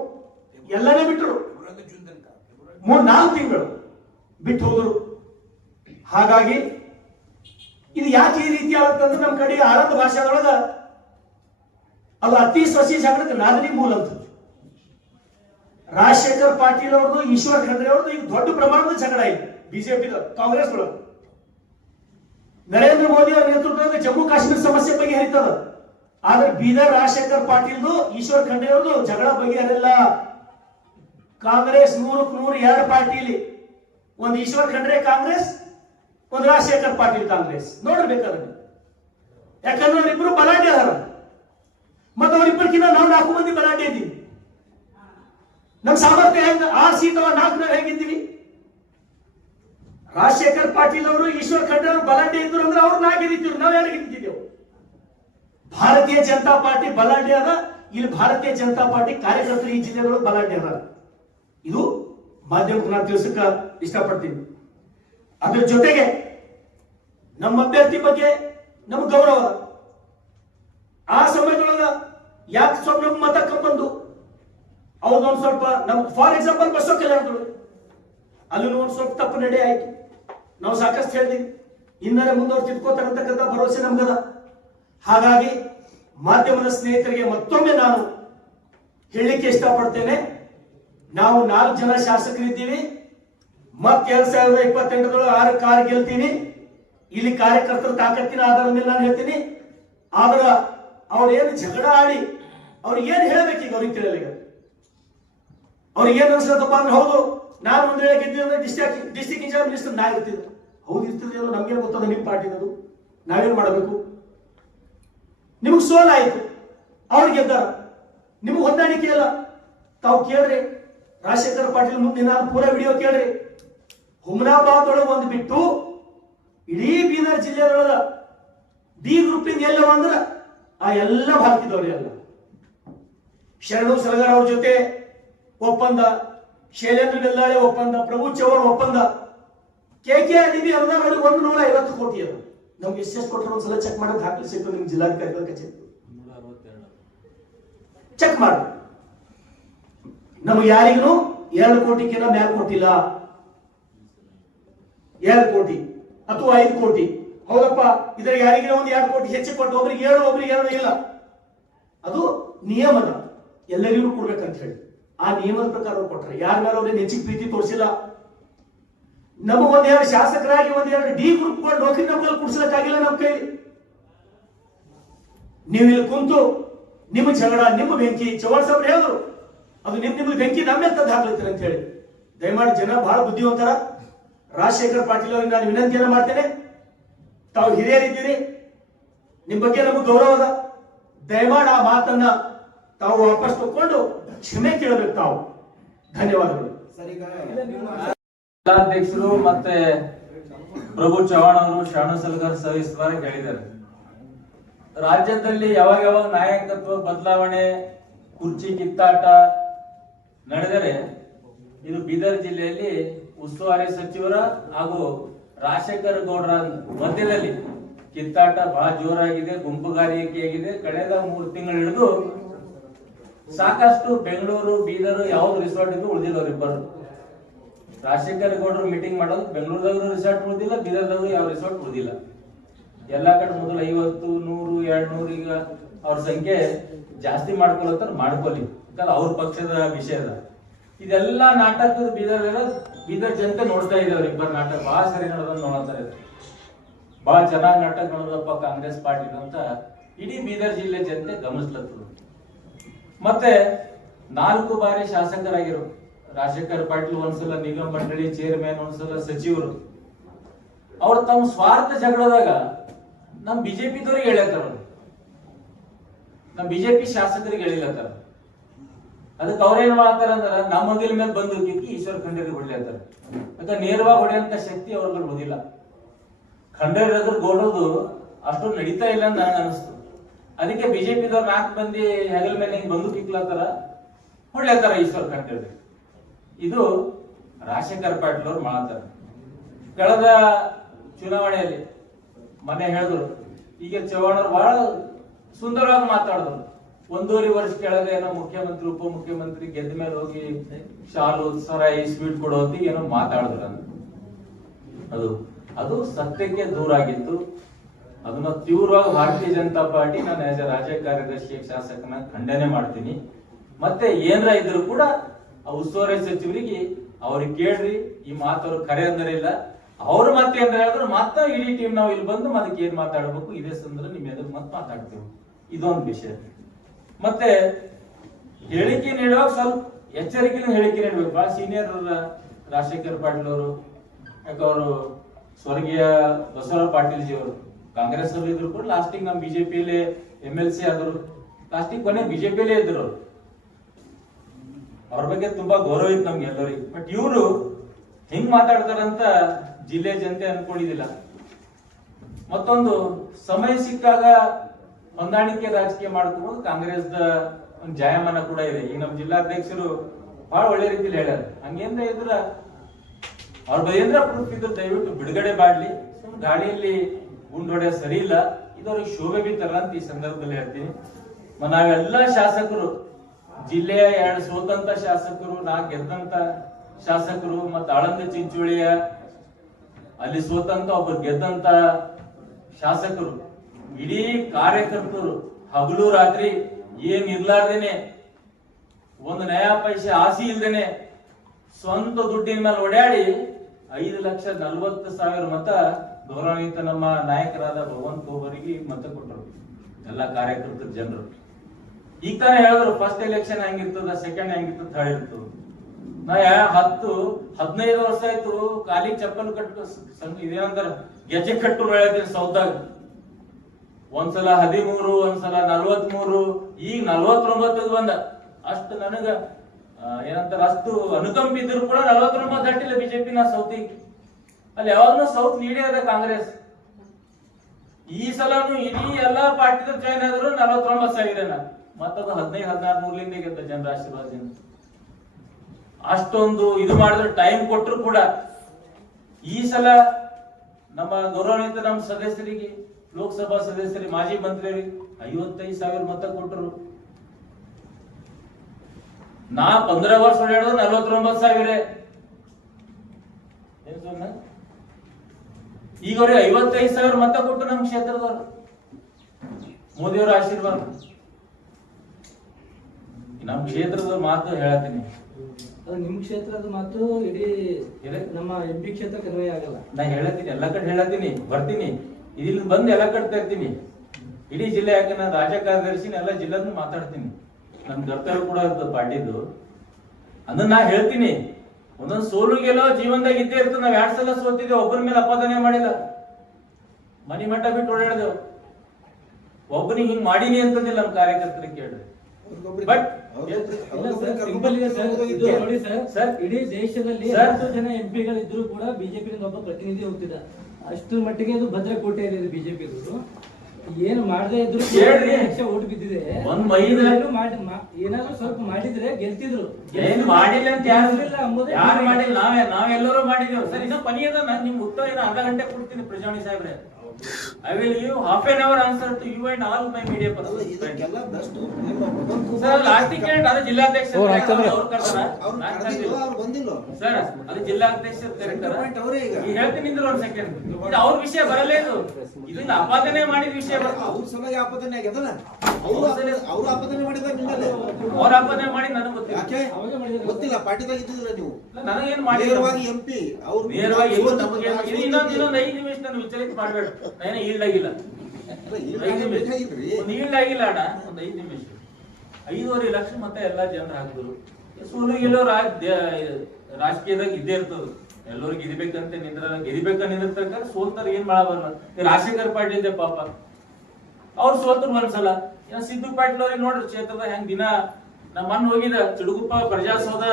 ಎಲ್ಲನೇ ಬಿಟ್ಟರು. 3-4 ತಿಂಗಳು ಬಿಟ್ಟು ಹೋದ್ರು. ಹಾಗಾಗಿ ಇದು ಯಾಕೆ ಈ ರೀತಿ ಆಗುತ್ತಂದ್ರೆ ನಮ್ಮ ಕಡೆ ಆನಂದ ಭಾಷೆದೊಳಗ ಅದು ಅತಿ ಸ್ವಸಿ ಜಾಗೃತಿ ನಾಗರಿಕ ಮೂಲ ಅಂತ. ರಾಜಶೇಖರ್ ಪಾಟೀಲ್ ಅವ್ರದ್ದು ಈಶ್ವರ್ ಖಂಡ್ರೆ ಅವ್ರದ್ದು ಈಗ ದೊಡ್ಡ ಪ್ರಮಾಣದ ಜಗಳ ಇದೆ ಬಿಜೆಪಿ ಕಾಂಗ್ರೆಸ್ ಒಳಗೆ. ನರೇಂದ್ರ ಮೋದಿ ಅವರ ನೇತೃತ್ವದಲ್ಲಿ ಜಮ್ಮು ಕಾಶ್ಮೀರ ಸಮಸ್ಯೆ ಬಗೆಹರಿತದ. ಆದ್ರೆ ಬೀದರ್ ರಾಜಶೇಖರ್ ಪಾಟೀಲ್ದು ಈಶ್ವರ್ ಖಂಡ್ರೆ ಅವ್ರದ್ದು ಜಗಳ ಬಗೆಹರಿಲ್ಲ. ಕಾಂಗ್ರೆಸ್ 100 ಪಾರ್ಟಿಲಿ ಒಂದು ಈಶ್ವರ್ ಖಂಡ್ರೆ ಕಾಂಗ್ರೆಸ್, ಒಂದು ರಾಜಶೇಖರ್ ಪಾಟೀಲ್ ಕಾಂಗ್ರೆಸ್ ನೋಡ್ಬೇಕಾದ್ರೆ. ಯಾಕಂದ್ರೆ ಅವರಿಬ್ರು ಬಲಾಢ್ಯ ಅದಾರ. ಮತ್ತೆ ಅವರಿಬ್ಬರಿಗಿಂತ ನಾವು 4 ಮಂದಿ ಬಲಾಢ್ಯ ಇದ್ದೀವಿ. ನಮ್ಮ ಸಾಮರ್ಥ್ಯ ಹೆಂಗ 6 ಸೀಟ್ 4 ಹೇಗಿದ್ದೀವಿ. ರಾಜಶೇಖರ್ ಪಾಟೀಲ್ ಅವರು ಈಶ್ವರ್ ಖಂಡ್ರೆ ಅವರು ಬಲಾಢ್ಯ ಇದ್ರು ಅಂದ್ರೆ ಅವ್ರು 4 ಗೆದ್ದಿದ್ರು, ನಾವು 2 ಗೆದ್ದಿದ್ದೇವೆ. ಭಾರತೀಯ ಜನತಾ ಪಾರ್ಟಿ ಬಲಾಢ್ಯ ಅದ. ಇಲ್ಲಿ ಭಾರತೀಯ ಜನತಾ ಪಾರ್ಟಿ ಕಾರ್ಯಕರ್ತರು ಈ ಜಿಲ್ಲೆಗಳು ಬಲಾಢ್ಯ ಅದ. ಇದು ಮಾಧ್ಯಮಕ್ಕೆ ನಾನು ತಿಳಿಸಕ ಇಷ್ಟಪಡ್ತೀನಿ. ಅದ್ರ ಜೊತೆಗೆ ನಮ್ಮ ಅಭ್ಯರ್ಥಿ ಬಗ್ಗೆ ನಮ್ಗೆ ಗೌರವ. ಆ ಸಮಯದೊಳಗ ಯಾಕೆ ಸ್ವಲ್ಪ ನಮ್ಮ ಮತ ಕಮ್ಮಂದು ಅವ್ರದೊಂದು ಸ್ವಲ್ಪ ನಮ್ ಫಾರ್ ಎಕ್ಸಾಂಪಲ್ ಬಸವ ಕಲ್ಯಾಣದೊಳಗೆ ಅಲ್ಲೂ ಒಂದು ಸ್ವಲ್ಪ ತಪ್ಪು ನಡೆ ಆಯ್ತು. ನಾವು ಸಾಕಷ್ಟು ಹೇಳಿದೀವಿ, ಇನ್ನೇ ಮುಂದವ್ರು ತಿದ್ಕೋತಾರಂತಕ್ಕಂಥ ಭರವಸೆ ನಮ್ಗದ. ಹಾಗಾಗಿ ಮಾಧ್ಯಮದ ಸ್ನೇಹಿತರಿಗೆ ಮತ್ತೊಮ್ಮೆ ನಾನು ಹೇಳಲಿಕ್ಕೆ ಇಷ್ಟಪಡ್ತೇನೆ, ನಾವು 4 ಜನ ಶಾಸಕರಿದ್ದೀವಿ. ಮತ್ 2028 6 ಕಾರ್ ಗೆಲ್ತೀವಿ. ಇಲ್ಲಿ ಕಾರ್ಯಕರ್ತರ ತಾಕತ್ತಿನ ಆಧಾರದ ಮೇಲೆ ನಾನು ಹೇಳ್ತೀನಿ. ಆದ್ರ ಅವ್ರೇನು ಜಗಳ ಆಡಿ ಅವ್ರಿಗೆ ಏನ್ ಹೇಳ್ಬೇಕೀಗ ಅವ್ರಿಗೆ ತಿಳಿಯಲ್ಲ. ಅವ್ರಿಗೆ ಏನ್ ಅನ್ಸತ್ತಪ್ಪ ಅಂದ್ರೆ ಹೌದು ನಾನು ಒಂದ್ ವೇಳೆ ಗೆದ್ದಿದ್ರೆ ಡಿಸ್ಟ್ರಿಕ್ಟ್ ಇನ್ಚಾರ್ಜ್ ಮಿನಿಸ್ಟರ್ ನಾ ಇರ್ತಿದ್ದೆ. ಹೌದು ಇರ್ತಿದ್ರು, ನಮ್ಗೇನು ಗೊತ್ತದ ನಿಮ್ ಪಾರ್ಟಿನದು, ನಾವೇನ್ ಮಾಡಬೇಕು? ನಿಮಗ್ ಸೋಲಾಯ್ತು, ಅವ್ರು ಗೆದ್ದಾರ, ನಿಮಗ್ ಹೊಂದಾಣಿಕೆ ಇಲ್ಲ. ತಾವು ಕೇಳ್ರಿ ರಾಜಶೇಖರ್ ಪಾಟೀಲ್ ಮುಂದೆ ನಾನು ಪೂರಾ ವಿಡಿಯೋ ಕೇಳ್ರಿ. ಹುಮನಾಬಾದ್ ಒಳಗೆ ಒಂದು ಬಿಟ್ಟು ಇಡೀ ಬೀದರ್ ಜಿಲ್ಲೆಯೊಳಗ ಬಿ ಗ್ರೂಪಿಂದ ಎಲ್ಲವ ಅಂದ್ರ ಆ ಎಲ್ಲ ಹಾಕಿದವ್ರಿ ಎಲ್ಲ ಶರಣು ಸಲಗಾರ್ ಅವ್ರ ಜೊತೆ ಒಪ್ಪಂದ, ಶೈಲೇಂದ್ರ ಬೆಲ್ಲಾಳೆ ಒಪ್ಪಂದ, ಪ್ರಭು ಚವ್ಹಾಣ್ ಒಪ್ಪಂದ, KKRDB ಅನುದಾನ 150 ಕೋಟಿ ಅದು. ನಮ್ಗೆ ಎಷ್ಟು ಕೊಟ್ಟರು ಒಂದ್ಸಲ ಚೆಕ್ ಮಾಡೋದು ದಾಖಲೆ ಸಿಕ್ತು ನಿಮ್ ಜಿಲ್ಲಾಧಿಕಾರಿಗಳ ಕಚೇರಿ ಚೆಕ್ ಮಾಡಿ. ನಮ್ಗೆ ಯಾರಿಗೂ 2 ಕೋಟಿಗಿಂತ ಮ್ಯಾಲ್ ಕೊಟ್ಟಿಲ್ಲ. 2 ಕೋಟಿ ಅಥವಾ 5 ಕೋಟಿ ಹೌದಪ್ಪ, ಇದ್ರ ಯಾರಿಗೆ ಒಂದು 2 ಕೋಟಿ ಹೆಚ್ಚು ಕೊಟ್ಟು ಒಬ್ರಿಗೆ 7 ಒಬ್ರಿಗೆ 2 ಇಲ್ಲ. ಅದು ನಿಯಮದ, ಎಲ್ಲರಿಗೂ ಕೊಡ್ಬೇಕಂತ ಹೇಳಿ ಆ ನಿಯಮದ ಪ್ರಕಾರ ಅವ್ರು ಕೊಟ್ರೆ ಯಾರ ಮೇಲೆ ಅವ್ರಿಗೆ ಹೆಚ್ಚಿಗೆ ಪ್ರೀತಿ ತೋರಿಸಿಲ್ಲ. ನಮಗ್ 1-2 ಶಾಸಕರಾಗಿ 1-2 ಡಿ ಗ್ರೂಪ್ ನೌಕರಿ ನಮ್ಗೆ ಕುಡ್ಸಲಕ್ಕಾಗಿಲ್ಲ ನಮ್ಮ ಕೈಲಿ. ನೀವು ಇಲ್ಲಿ ಕುಂತು ನಿಮ್ಮ ಜಗಳ, ನಿಮ್ಮ ಬೆಂಕಿ, ಚವ್ಹಾಣ್ ಸಾಹೇಬ್ರು ಹೇಳಿದ್ರು ಅದು ನಿಮ್ಗೆ ಬೆಂಕಿ ನಮ್ಮೇಲೆ ತಂದು ಹಾಕ್ಲತ್ತೀರ ಅಂತ ಹೇಳಿ. ದಯಮಾಡಿ ಜನ ಬಹಳ ಬುದ್ಧಿವಂತರ. ರಾಜಶೇಖರ್ ಪಾಟೀಲ್ ಅವರಿಗೆ ನಾನು ವಿನಂತಿಯನ್ನ ಮಾಡ್ತೇನೆ, ತಾವು ಹಿರಿಯರಿದ್ದೀರಿ, ನಿಮ್ ಬಗ್ಗೆ ನಮಗೆ ಗೌರವ ಅದ. ದಯಮಾಡಿ ಆ ಮಾತನ್ನ ತಾವು ವಾಪಸ್ ತಗೊಂಡು ಕ್ಷಮೆ ಕೇಳಬೇಕು ತಾವು. ಧನ್ಯವಾದಗಳು. ಜಿಲ್ಲಾಧ್ಯಕ್ಷರು ಮತ್ತೆ ಪ್ರಭು ಚವ್ಹಾಣ್ ಅವರು ಶರಣು ಸಲಗಾರ್ ಸಹಿಸುವಾರಿ ಹೇಳಿದ್ದಾರೆ. ರಾಜ್ಯದಲ್ಲಿ ಯಾವಾಗ ಯಾವಾಗ ನಾಯಕತ್ವ ಬದಲಾವಣೆ, ಕುರ್ಚಿ ಕಿತ್ತಾಟ ನಡೆದರೆ ಇದು ಬೀದರ್ ಜಿಲ್ಲೆಯಲ್ಲಿ ಉಸ್ತುವಾರಿ ಸಚಿವರ ಹಾಗೂ ರಾಜಶೇಖರ್ ಗೌಡರ ಮಧ್ಯದಲ್ಲಿ ಕಿತ್ತಾಟ ಬಹಳ ಜೋರಾಗಿದೆ, ಗುಂಪುಗಾರಿಕೆ ಆಗಿದೆ. ಕಳೆದ 3 ತಿಂಗಳು ಹಿಡಿದು ಸಾಕಷ್ಟು ಬೆಂಗಳೂರು, ಬೀದರ್ ಯಾವ್ದು ರಿಸಾರ್ಟ್ ಇದ್ದು ಉಳಿದಿಲ್ಲ ಅವರಿಬ್ಬರು. ರಾಜಶೇಖರ್ ಗೌಡರು ಮೀಟಿಂಗ್ ಮಾಡೋದು ಬೆಂಗಳೂರದಾಗೂ ರಿಸಾರ್ಟ್ ಉಳಿದಿಲ್ಲ, ಬೀದರ್ದಾಗೂ ಯಾವ ರಿಸಾರ್ಟ್ ಉಳಿದಿಲ್ಲ. ಎಲ್ಲಾ ಕಡೆ ಮೊದಲು 50, 100, 200 ಈಗ ಅವ್ರ ಸಂಖ್ಯೆ ಜಾಸ್ತಿ ಮಾಡ್ಕೊಳತ್ತಾರ, ಮಾಡ್ಕೊಲಿ, ಯಾಕಂದ್ರೆ ಅವ್ರ ಪಕ್ಷದ ವಿಷಯದ ಇದೆಲ್ಲ ನಾಟಕ ಬೀದರ್ ಜನತೆ ನೋಡ್ತಾ ಇದೆ. ಅವ್ರಿಬ್ಬರು ನಾಟಕ ಬಹಳ ಸರಿ ನಡೆದ ನೋಡ್ತಾರೆ, ಬಹಳ ಚೆನ್ನಾಗಿ ನಾಟಕ ನಡೆದಪ್ಪ ಕಾಂಗ್ರೆಸ್ ಪಾರ್ಟಿ ಅಂತ ಇಡೀ ಬೀದರ್ ಜಿಲ್ಲೆ ಜನತೆ ಗಮನಿಸ್ಲತ್ತದ. ಮತ್ತೆ 4 ಬಾರಿ ಶಾಸಕರಾಗಿರು ರಾಜಶೇಖರ್ ಪಾಟೀಲ್, ಒಂದ್ಸಲ ನಿಗಮ ಮಂಡಳಿ ಚೇರ್ಮನ್, ಒಂದ್ಸಲ ಸಚಿವರು. ಅವ್ರು ತಮ್ಮ ಸ್ವಾರ್ಥ ಜಗಳದಾಗ ನಮ್ ಬಿಜೆಪಿದವ್ರಿಗೆ ಹೇಳ್ತಾರ, ನಮ್ ಬಿಜೆಪಿ ಶಾಸಕರಿಗೆ ಹೇಳಿಲ್ಲತ್ತಾರ. ಅದಕ್ಕೆ ಅವ್ರೇನ್ ಮಾಡ್ತಾರ ಅಂದ್ರ ನಮ್ಮ ಮಗಲ ಮೇಲೆ ಬಂದು ಕಿಕ್ಕಿ ಈಶ್ವರ್ ಖಂಡ್ರೆ ಹೊಡ್ಲಿತ್ತಾರ. ಯಾಕಂದ್ರೆ ನೇರವಾಗಿ ಹೊಡೆಯಂತ ಶಕ್ತಿ ಅವ್ರಿಗೆ ಓದಿಲ್ಲ. ಖಂಡ್ರೆ ಗೌಡದು ಅಷ್ಟು ನಡೀತಾ ಇಲ್ಲ ಅಂತ ನನಗೆ ಅನಿಸ್ತು. ಅದಕ್ಕೆ ಬಿಜೆಪಿದವ್ರು 4 ಮಂದಿ ಹೆಗಲ ಮೇಲೆ ಹಿಂಗ್ ಬಂದು ಕಿಕ್ಲತ್ತಾರ, ಹೊಡ್ಲತ್ತಾರ ಈಶ್ವರ್ ಖಂಡ್ರೆ. ಇದು ರಾಜಶೇಖರ್ ಪಾಟೀಲ್ ಅವ್ರು ಮಾಡ್ತಾರೆ. ಕಳೆದ ಚುನಾವಣೆಯಲ್ಲಿ ಮೊನ್ನೆ ಹೇಳಿದ್ರು, ಈಗ ಚವ್ಹಾಣ್ ಅವ್ರು ಬಹಳ ಸುಂದರವಾಗಿ ಮಾತಾಡಿದ್ರು. 1.5 ವರ್ಷ ಕೆಳಗೆ ಏನೋ ಮುಖ್ಯಮಂತ್ರಿ, ಉಪಮುಖ್ಯಮಂತ್ರಿ ಗೆದ್ದ ಮೇಲೆ ಹೋಗಿ ಶಾಲು, ಸರಾಯಿ, ಸ್ವೀಟ್ ಕೊಡೋ ಹೊತ್ತಿಗೆ ಏನೋ ಮಾತಾಡಿದ್ರು ಅಂತ. ಅದು ಸತ್ಯಕ್ಕೆ ದೂರ ಆಗಿತ್ತು. ಅದನ್ನ ತೀವ್ರವಾಗಿ ಭಾರತೀಯ ಜನತಾ ಪಾರ್ಟಿ ನಾನು ಆಸ್ ಎ ರಾಜ್ಯ ಕಾರ್ಯದರ್ಶಿ ಶಾಸಕನ ಖಂಡನೆ ಮಾಡ್ತೀನಿ. ಮತ್ತೆ ಏನ್ರ ಇದ್ರು ಕೂಡ ಆ ಉಸ್ತುವಾರಿ ಸಚಿವರಿಗೆ ಅವ್ರಿಗೆ ಕೇಳ್ರಿ, ಈ ಮಾತು ಅವ್ರ ಖರೆ ಅಂದ್ರೆ ಇಲ್ಲ. ಅವ್ರು ಮತ್ತೆ ಏನ್ ಹೇಳಿದ್ರು ಮತ್ತೆ ಇಡೀ ಟೀಮ್ ನಾವು ಇಲ್ಲಿ ಬಂದು ಅದಕ್ಕೆ ಏನ್ ಮಾತಾಡ್ಬೇಕು, ಇದೇ ಸಂದರ್ಭ ನಿಮ್ ಎದುರು ಮತ್ತೆ ಮಾತಾಡ್ತೇವೆ. ಇದೊಂದು ವಿಷಯ. ಮತ್ತೆ ಹೇಳಿಕೆ ನೀಡುವಾಗ ಸ್ವಲ್ಪ ಎಚ್ಚರಿಕೆಯಿಂದ ಹೇಳಿಕೆ ನೀಡಬೇಕು. ಬಹಳ ಸೀನಿಯರ್ ರಾಜಶೇಖರ್ ಪಾಟೀಲ್ ಅವರು, ಯಾಕೆ ಅವರು ಸ್ವರ್ಗೀಯ ಬಸವರಾಜ ಪಾಟೀಲ್ ಜಿ ಅವರು ಕಾಂಗ್ರೆಸ್ ಅಲ್ಲಿ ಇದ್ರು ಕೂಡ ಲಾಸ್ಟಿಗೆ ನಮ್ ಬಿಜೆಪಿಯಲ್ಲಿ MLC ಆದ್ರು, ಲಾಸ್ಟಿಗೆ ಕೊನೆ ಬಿಜೆಪಿಯಲ್ಲೇ ಇದ್ರು. ಅವ್ರ ಬಗ್ಗೆ ತುಂಬಾ ಗೌರವ ಇತ್ತು ನಮ್ಗೆ ಎಲ್ಲರಿಗೆ. ಬಟ್ ಇವರು ಹಿಂಗ್ ಮಾತಾಡ್ತಾರಂತ ಜಿಲ್ಲೆ ಜನತೆ ಅನ್ಕೊಂಡಿದಿಲ್ಲ. ಮತ್ತೊಂದು ಸಮಯ ಸಿಕ್ಕಾಗ ಹೊಂದಾಣಿಕೆ ರಾಜಕೀಯ ಮಾಡ್ಕೋಬಹುದು. ಕಾಂಗ್ರೆಸ್ ಒಂದು ಜಾಯಮಾನ ಕೂಡ ಇದೆ. ಈಗ ನಮ್ಮ ಜಿಲ್ಲಾಧ್ಯಕ್ಷರು ಬಹಳ ಒಳ್ಳೆ ರೀತಿಯಲ್ಲಿ ಹೇಳ್ಯಾರ. ಹಂಗೇಂದ್ರ ಇದ್ರ ಅವ್ರ ಬೈಂದ್ರ ಪ್ರೂಫ್ ಇದ್ರು ದಯವಿಟ್ಟು ಬಿಡುಗಡೆ ಮಾಡ್ಲಿ. ಗಾಡಿಯಲ್ಲಿ ಗುಂಡೊಡೆ ಸರಿ ಇಲ್ಲ, ಇದವ್ರಿಗೆ ಶೋಭೆ ಬಿತ್ತಲ್ಲ ಅಂತ ಈ ಸಂದರ್ಭದಲ್ಲಿ ಹೇಳ್ತೀನಿ. ನಾವೆಲ್ಲ ಶಾಸಕರು, ಜಿಲ್ಲೆಯ 2 ಸೋತಂತ ಶಾಸಕರು, 4 ಗೆದ್ದಂತ ಶಾಸಕರು, ಮತ್ತೆ ಆಳಂದ ಚಿಂಚೋಳಿಯ ಅಲ್ಲಿ ಸೋತಂತ ಒಬ್ಬರು ಗೆದ್ದಂತ ಶಾಸಕರು, ಇಡೀ ಕಾರ್ಯಕರ್ತರು ಹಗಲು ರಾತ್ರಿ ಏನ್ ಇರ್ಲಾರ್ದೇನೆ ಒಂದು ನಯಾ ಪೈಸೆ ಆಸೆ ಇಲ್ದೇನೆ ಸ್ವಂತ ದುಡ್ಡಿನ ಮೇಲೆ ಓಡಾಡಿ 5,40,000 ಮತ ಗೌರವಾನ್ವಿತ ನಮ್ಮ ನಾಯಕರಾದ ಭಗವಂತ ಖೋಬರಿಗೆ ಮತ ಕೊಟ್ಟರು ಎಲ್ಲ ಕಾರ್ಯಕರ್ತರ ಜನರು. ಈಗ ತಾನೇ ಹೇಳಿದ್ರು ಫಸ್ಟ್ ಎಲೆಕ್ಷನ್ ಹೆಂಗಿರ್ತದ, ಸೆಕೆಂಡ್ ಹೆಂಗಿರ್ತದ, ಥರ್ಡ್ ಇರ್ತದ. ನಾ 10-15 ವರ್ಷ ಆಯ್ತು ಕಾಲಿ ಚಪ್ಪಲ್ ಕಟ್ಟು ಇದೇನಂತಾರ ಗೆಜ್ಜೆ ಕಟ್ಟು ಹೇಳ್ತೀನಿ ಸೌದಾಗ. ಒಂದ್ಸಲ 13, ಒಂದ್ಸಲ 43, ಈಗ 49 ಬಂದ. ಅಷ್ಟು ನನಗ ಏನಂತಾರ ಅಷ್ಟು ಅನುಕಂಪ ಇದ್ರು ಕೂಡ 49 ದಾಟಿಲ್ಲ ಬಿಜೆಪಿ ನಾ ಸೌತಿ. ಅಲ್ಲಿ ಯಾವಾಗ್ಲೂ ಸೌತ್ ಲೀಡೇ ಅದ ಕಾಂಗ್ರೆಸ್. ಈ ಸಲನು ಇಡೀ ಎಲ್ಲಾ ಪಾರ್ಟಿದ ಜಾಯ್ನ್ ಆದ್ರು 49,000 ಮತ್ತದು 15-16 ಗೆದ್ದ ಜನರ ಆಶೀರ್ವಾದದಿಂದ. ಅಷ್ಟೊಂದು ಇದು ಮಾಡಿದ್ರೆ ಟೈಮ್ ಕೊಟ್ಟರು ಕೂಡ ಈ ಸಲ ನಮ್ಮ ಗೌರವಾನ್ವಿತ ನಮ್ಮ ಸದಸ್ಯರಿಗೆ, ಲೋಕಸಭಾ ಸದಸ್ಯರಿಗೆ, ಮಾಜಿ ಮಂತ್ರಿಯರಿಗೆ 55,000 ಮತ ಕೊಟ್ಟರು. ನಾ 15 ವರ್ಷ ಓಡಾಡೋದು 49,000. ಈಗ ಅವ್ರಿಗೆ 55,000 ಮತ ಕೊಟ್ಟು ನಮ್ಮ ಕ್ಷೇತ್ರದವರು. ಮೋದಿಯವರ ಆಶೀರ್ವಾದ. ನಮ್ಮ ಕ್ಷೇತ್ರದ ಮಾತು ಹೇಳತ್ತೀನಿ. ನಿಮ್ ಕ್ಷೇತ್ರದ ಮಾತು ಇಡೀ ನಮ್ಮ MP ಕ್ಷೇತ್ರ ಕನ್ವಯ ಆಗಲ್ಲ. ನಾ ಹೇಳತ್ತೀನಿ, ಎಲ್ಲ ಕಡೆ ಹೇಳತ್ತೀನಿ, ಬರ್ತೀನಿ, ಇಲ್ಲಿ ಬಂದು ಎಲ್ಲ ಕಡೆ ಇರ್ತೀನಿ. ಇಡೀ ಜಿಲ್ಲೆ ಯಾಕೆ ನಾನು ರಾಜ್ಯ ಕಾರ್ಯದರ್ಶಿ ಎಲ್ಲ ಜಿಲ್ಲೆದ ಮಾತಾಡ್ತೀನಿ. ನಮ್ ಕರ್ತವ್ಯ ಕೂಡ ಇರ್ತದೆ ಪಾರ್ಟಿದು. ಅದನ್ನ ನಾ ಹೇಳ್ತೀನಿ. ಒಂದೊಂದು ಸೋಲು ಗೆಲ್ಲೋ ಜೀವನದಾಗ ಇದ್ದೇ ಇರ್ತದೆ. ನಾವ್ 2 ಸಲ ಸೋತಿದ್ದೇವೆ, ಒಬ್ಬರ ಮೇಲೆ ಅಪಾದನೆ ಮಾಡಿಲ್ಲ. ಮನಿ ಮಠ ಬಿಟ್ಟು ಓಡಾಡಿದೆವು. ಒಬ್ಬನಿಗೆ ಹಿಂಗ್ ಮಾಡೀನಿ ಅಂತಂದಿಲ್ಲ ನಮ್ಮ ಕಾರ್ಯಕರ್ತರಿಗೆ ಕೇಳ್ರಿ. ಬಟ್ ಸರ್ ಇಡೀ ದೇಶದಲ್ಲಿ 10 ಜನ MP-ಗಳಿದ್ರು ಕೂಡ ಬಿಜೆಪಿ ಒಬ್ಬ ಪ್ರತಿನಿಧಿ ಹೋಗ್ತಿದ್ದ. ಅಷ್ಟರ ಮಟ್ಟಿಗೆ ಅದು ಭದ್ರಕೋಟೆ ಇದೆ ಬಿಜೆಪಿ. ಏನು ಮಾಡದೇ ಇದ್ರು ಓಟ್ ಬಿದ್ದಿದೆ. ಏನಾದ್ರು ಸ್ವಲ್ಪ ಮಾಡಿದ್ರೆ ಗೆಲ್ತಿದ್ರು. ಏನ್ ಮಾಡಿಲ್ಲ ಅಂತ ಯಾರು ಮಾಡಿಲ್ಲ, ನಾವೆಲ್ಲರೂ ಮಾಡಿದ್ದೇವೆ. ಸರ್ ಇನ್ನ ಕೊನೆಯದ ನಿಮ್ಗೆ ಉತ್ತರ ಏನೋ ಅರ್ಧ ಗಂಟೆ ಕೊಡ್ತೀನಿ ಪ್ರಜಾವಣಿ ಸಾಹೇಬ್ರೆ. I will give half an hour answer to you and all my media persons. Sir last ಕೇಳಿ ಅದು ಜಿಲ್ಲಾಧ್ಯಕ್ಷ ಸರ್, ಅದು ಜಿಲ್ಲಾಧ್ಯಕ್ಷ ಹೇಳ್ತೀನಿ ನಿಂದ್ರು ಒಂದ್ ಸೆಕೆಂಡ್. ಇದು ಅವ್ರ ವಿಷಯ ಬರಲೇ, ಇದನ್ನ ಆಪಾದನೆ ಮಾಡಿದ ವಿಷಯ. ಅವ್ರ ಆಪಾದನೆ ಮಾಡಿ ನನಗೆ ಗೊತ್ತಿಲ್ಲ. ಪಾರ್ಟಿದಾಗ ಇದ್ದಿಲ್ಲ ನೀವು, ನನಗೇನು ಮಾಡಿ MP ನೇರವಾಗಿ ಇನ್ನೊಂದು 5 ನಿಮಿಷ ನಾನು ವಿಚಾರಿತ ಮಾಡ್ಬೇಡ. ನಾನು ಈಲ್ಡ್ ಆಗಿಲ್ಲ, ಈಲ್ಡ್ ಆಗಿಲ್ಲ ಅಣ್ಣ. ಒಂದು 5 ನಿಮಿಷ 5.5 ಲಕ್ಷ ಮತ ಎಲ್ಲಾ ಜನರು ಹಾಕಿದ್ರು. ಸೋಲು ಗೆಲ್ಲೋ ರಾಜಕೀಯದಾಗ ಇದ್ದೇ ಇರ್ತದ. ಎಲ್ಲರೂ ಗೆದಿಬೇಕಂತ ನಿಂದಿರ್ತಾರ, ಸೋಲ್ತಾರ, ಏನ್ ಮಾಡಬಾರ. ರಾಜಶೇಖರ್ ಪಾಟೀಲ್ ಇದೆ ಪಾಪ, ಅವ್ರು ಸೋಲ್ತರು ಒಂದ್ಸಲ. ಸಿದ್ದು ಪಾಟೀಲ್ ಅವ್ರಿಗೆ ನೋಡ್ರಿ ಕ್ಷೇತ್ರದ ಹೆಂಗ್ ದಿನ. ನಮ್ಮ ಮಣ್ಣು ಹೋಗಿದ ಚಿಡುಗುಪ್ಪ ಪ್ರಜಾಸೌಧ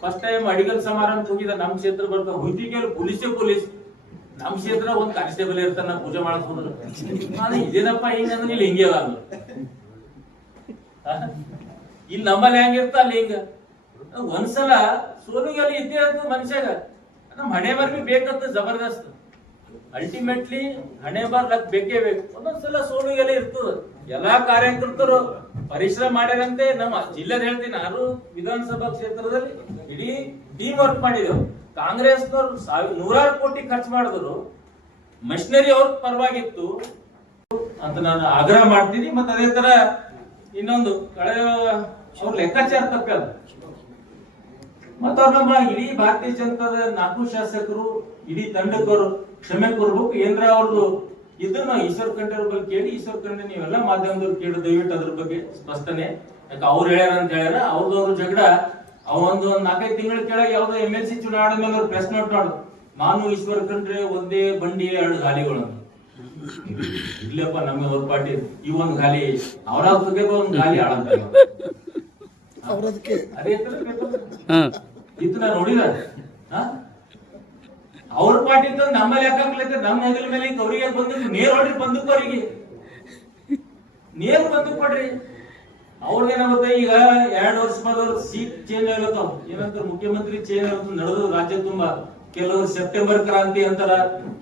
ಫಸ್ಟ್ ಟೈಮ್ ಅಡಿಗಲ್ ಸಮಾರಂಭ ಹೋಗಿದ. ನಮ್ ಕ್ಷೇತ್ರ ಬರ್ತಾವ ಹುಯ್ತಿಗೆಲ್ಲ ಪೊಲೀಸ್. ನಮ್ ಕ್ಷೇತ್ರ ಒಂದ್ ಕಾನ್ಸ್ಟೇಬಲ್ ಇರ್ತಾನ ಪೂಜೆ ಮಾಡಕ್ ಹೋದ್ರು. ನಾನು ಇದೇನಪ್ಪ ಹಿಂಗಂದ್ರೆ ಇಲ್ಲಿ ಹಿಂಗೆ ಅಲ್ಲ. ಇಲ್ಲಿ ನಮ್ಮಲ್ಲಿ ಹೆಂಗಿರ್ತ ಅಲ್ಲಿ ಹಿಂಗ. ಒಂದ್ಸಲ ಸೋಲುಗೆಲ್ಲ ಇದ್ದೇ ಇರ್ತದ ಮನುಷ್ಯಾಗ. ನಮ್ ಹಣೆ ಬರ್ಬಿ ಬೇಕಂತ ಜಬರ್ದಸ್ತ್. ಅಲ್ಟಿಮೇಟ್ಲಿ ಹಣೆ ಬರ್ಲಕ್ ಬೇಕೇ ಬೇಕು. ಒಂದೊಂದ್ಸಲ ಸೋಲುಗೆಲ್ಲ ಇರ್ತದ. ಎಲ್ಲಾ ಕಾರ್ಯಕರ್ತರು ಪರಿಶ್ರಮ ಮಾಡ್ಯಾರಂತೆ. ನಮ್ಮ ಜಿಲ್ಲೆದ ಹೇಳ್ತೀನಿ, ನಾನು ವಿಧಾನಸಭಾ ಕ್ಷೇತ್ರದಲ್ಲಿ ಇಡೀ ಟೀಮ್ ವರ್ಕ್ ಮಾಡಿದೆವು. ಕಾಂಗ್ರೆಸ್ನವ್ರು 100 ಕೋಟಿ ಖರ್ಚು ಮಾಡಿದ್ರು, ಮಷಿನರಿ ಅವ್ರ ಪರವಾಗಿತ್ತು ಅಂತ ನಾನು ಆಗ್ರಹ ಮಾಡ್ತೀನಿ. ಮತ್ತೆ ಅದೇ ತರ ಇನ್ನೊಂದು ಅವ್ರ ಲೆಕ್ಕಾಚಾರ ತಪ್ಪಲ್ಲ. ಮತ್ತ ಅವ್ರ ನಮ್ಮ ಇಡೀ ಭಾರತೀಯ ಜನತಾದ 4 ಶಾಸಕರು, ಇಡೀ ತಂಡಕ್ಕವರು ಕ್ಷಮೆ ಕೊಡ್ಬೇಕು. ಏನ್ರ ಅವ್ರದ್ದು ಇದ್ರ ನಾವು ಈಶ್ವರ್ ಖಂಡ್ರೆ ಅವ್ರ ಬಗ್ಗೆ ಕೇಳಿ, ಈಶ್ವರ್ ಖಂಡ್ರೆ ನೀವೆಲ್ಲ ಮಾಧ್ಯಮದವ್ರು ಕೇಳಿ ದಯವಿಟ್ಟು ಅದ್ರ ಬಗ್ಗೆ ಸ್ಪಷ್ಟನೆ. ಯಾಕೆ ಅವ್ರು ಹೇಳ್ಯಾರ ಅಂತ ಹೇಳ್ಯಾರ. ಅವ್ರದ್ದು ಜಗಳ ಅವೊಂದು 4-5 ತಿಂಗಳ ಕೆಳಗೆ ಯಾವ್ದೋ MLC ಚುನಾವಣೆ ಮೇಲೆ ಅವ್ರು ಪ್ರೆಸ್ ನೋಟ್ ಮಾಡೋದು, ನಾನು ಈಶ್ವರ್ ಖಂಡ್ರೆ ಒಂದೇ ಬಂಡಿ 2 ಗಾಲಿಗಳು. ಇರ್ಲಪ್ಪ ನಮ್ಮ ಅವ್ರ ಪಾರ್ಟಿ ಈ ಒಂದ್ ಗಾಲಿ ಅವ್ರ ಒಂದ್ ಗಾಲಿ ಆಡಂತ ಅದೇ ಇತ್ತು. ನಾನು ನೋಡಿದ ಅವ್ರ ಪಾರ್ಟಿ ಇತ್ತು, ನಮ್ಮಲ್ಲಿ ಯಾಕಾಗ್ಲೈತೆ ನಮ್ಮ ಹೆಗಲ ಮೇಲೆ ಅವ್ರಿಗೆ ಬಂದಕ್ಕೆ ನೇರ್ ಹೊಡ್ರಿ, ಬಂದಕ್ಕೆ ಅವರಿಗೆ ನೇರ್ ಬಂದಕ್ಕೆ ಕೊಡ್ರಿ. ಅವ್ರದ್ದೇನಾಗುತ್ತೆ, ಈಗ 2 ವರ್ಷ ಮೇಲೆ ಸೀಟ್ ಚೇಂಜ್ ಆಗತ್ತಾವ. ಏನಂತಾರೆ ಮುಖ್ಯಮಂತ್ರಿ ಚೇಂಜ್ ಆಗುತ್ತೆ ನಡೆದು ರಾಜ್ಯ ತುಂಬಾ. ಕೆಲವರು ಸೆಪ್ಟೆಂಬರ್ ಕ್ರಾಂತಿ ಅಂತಾರ,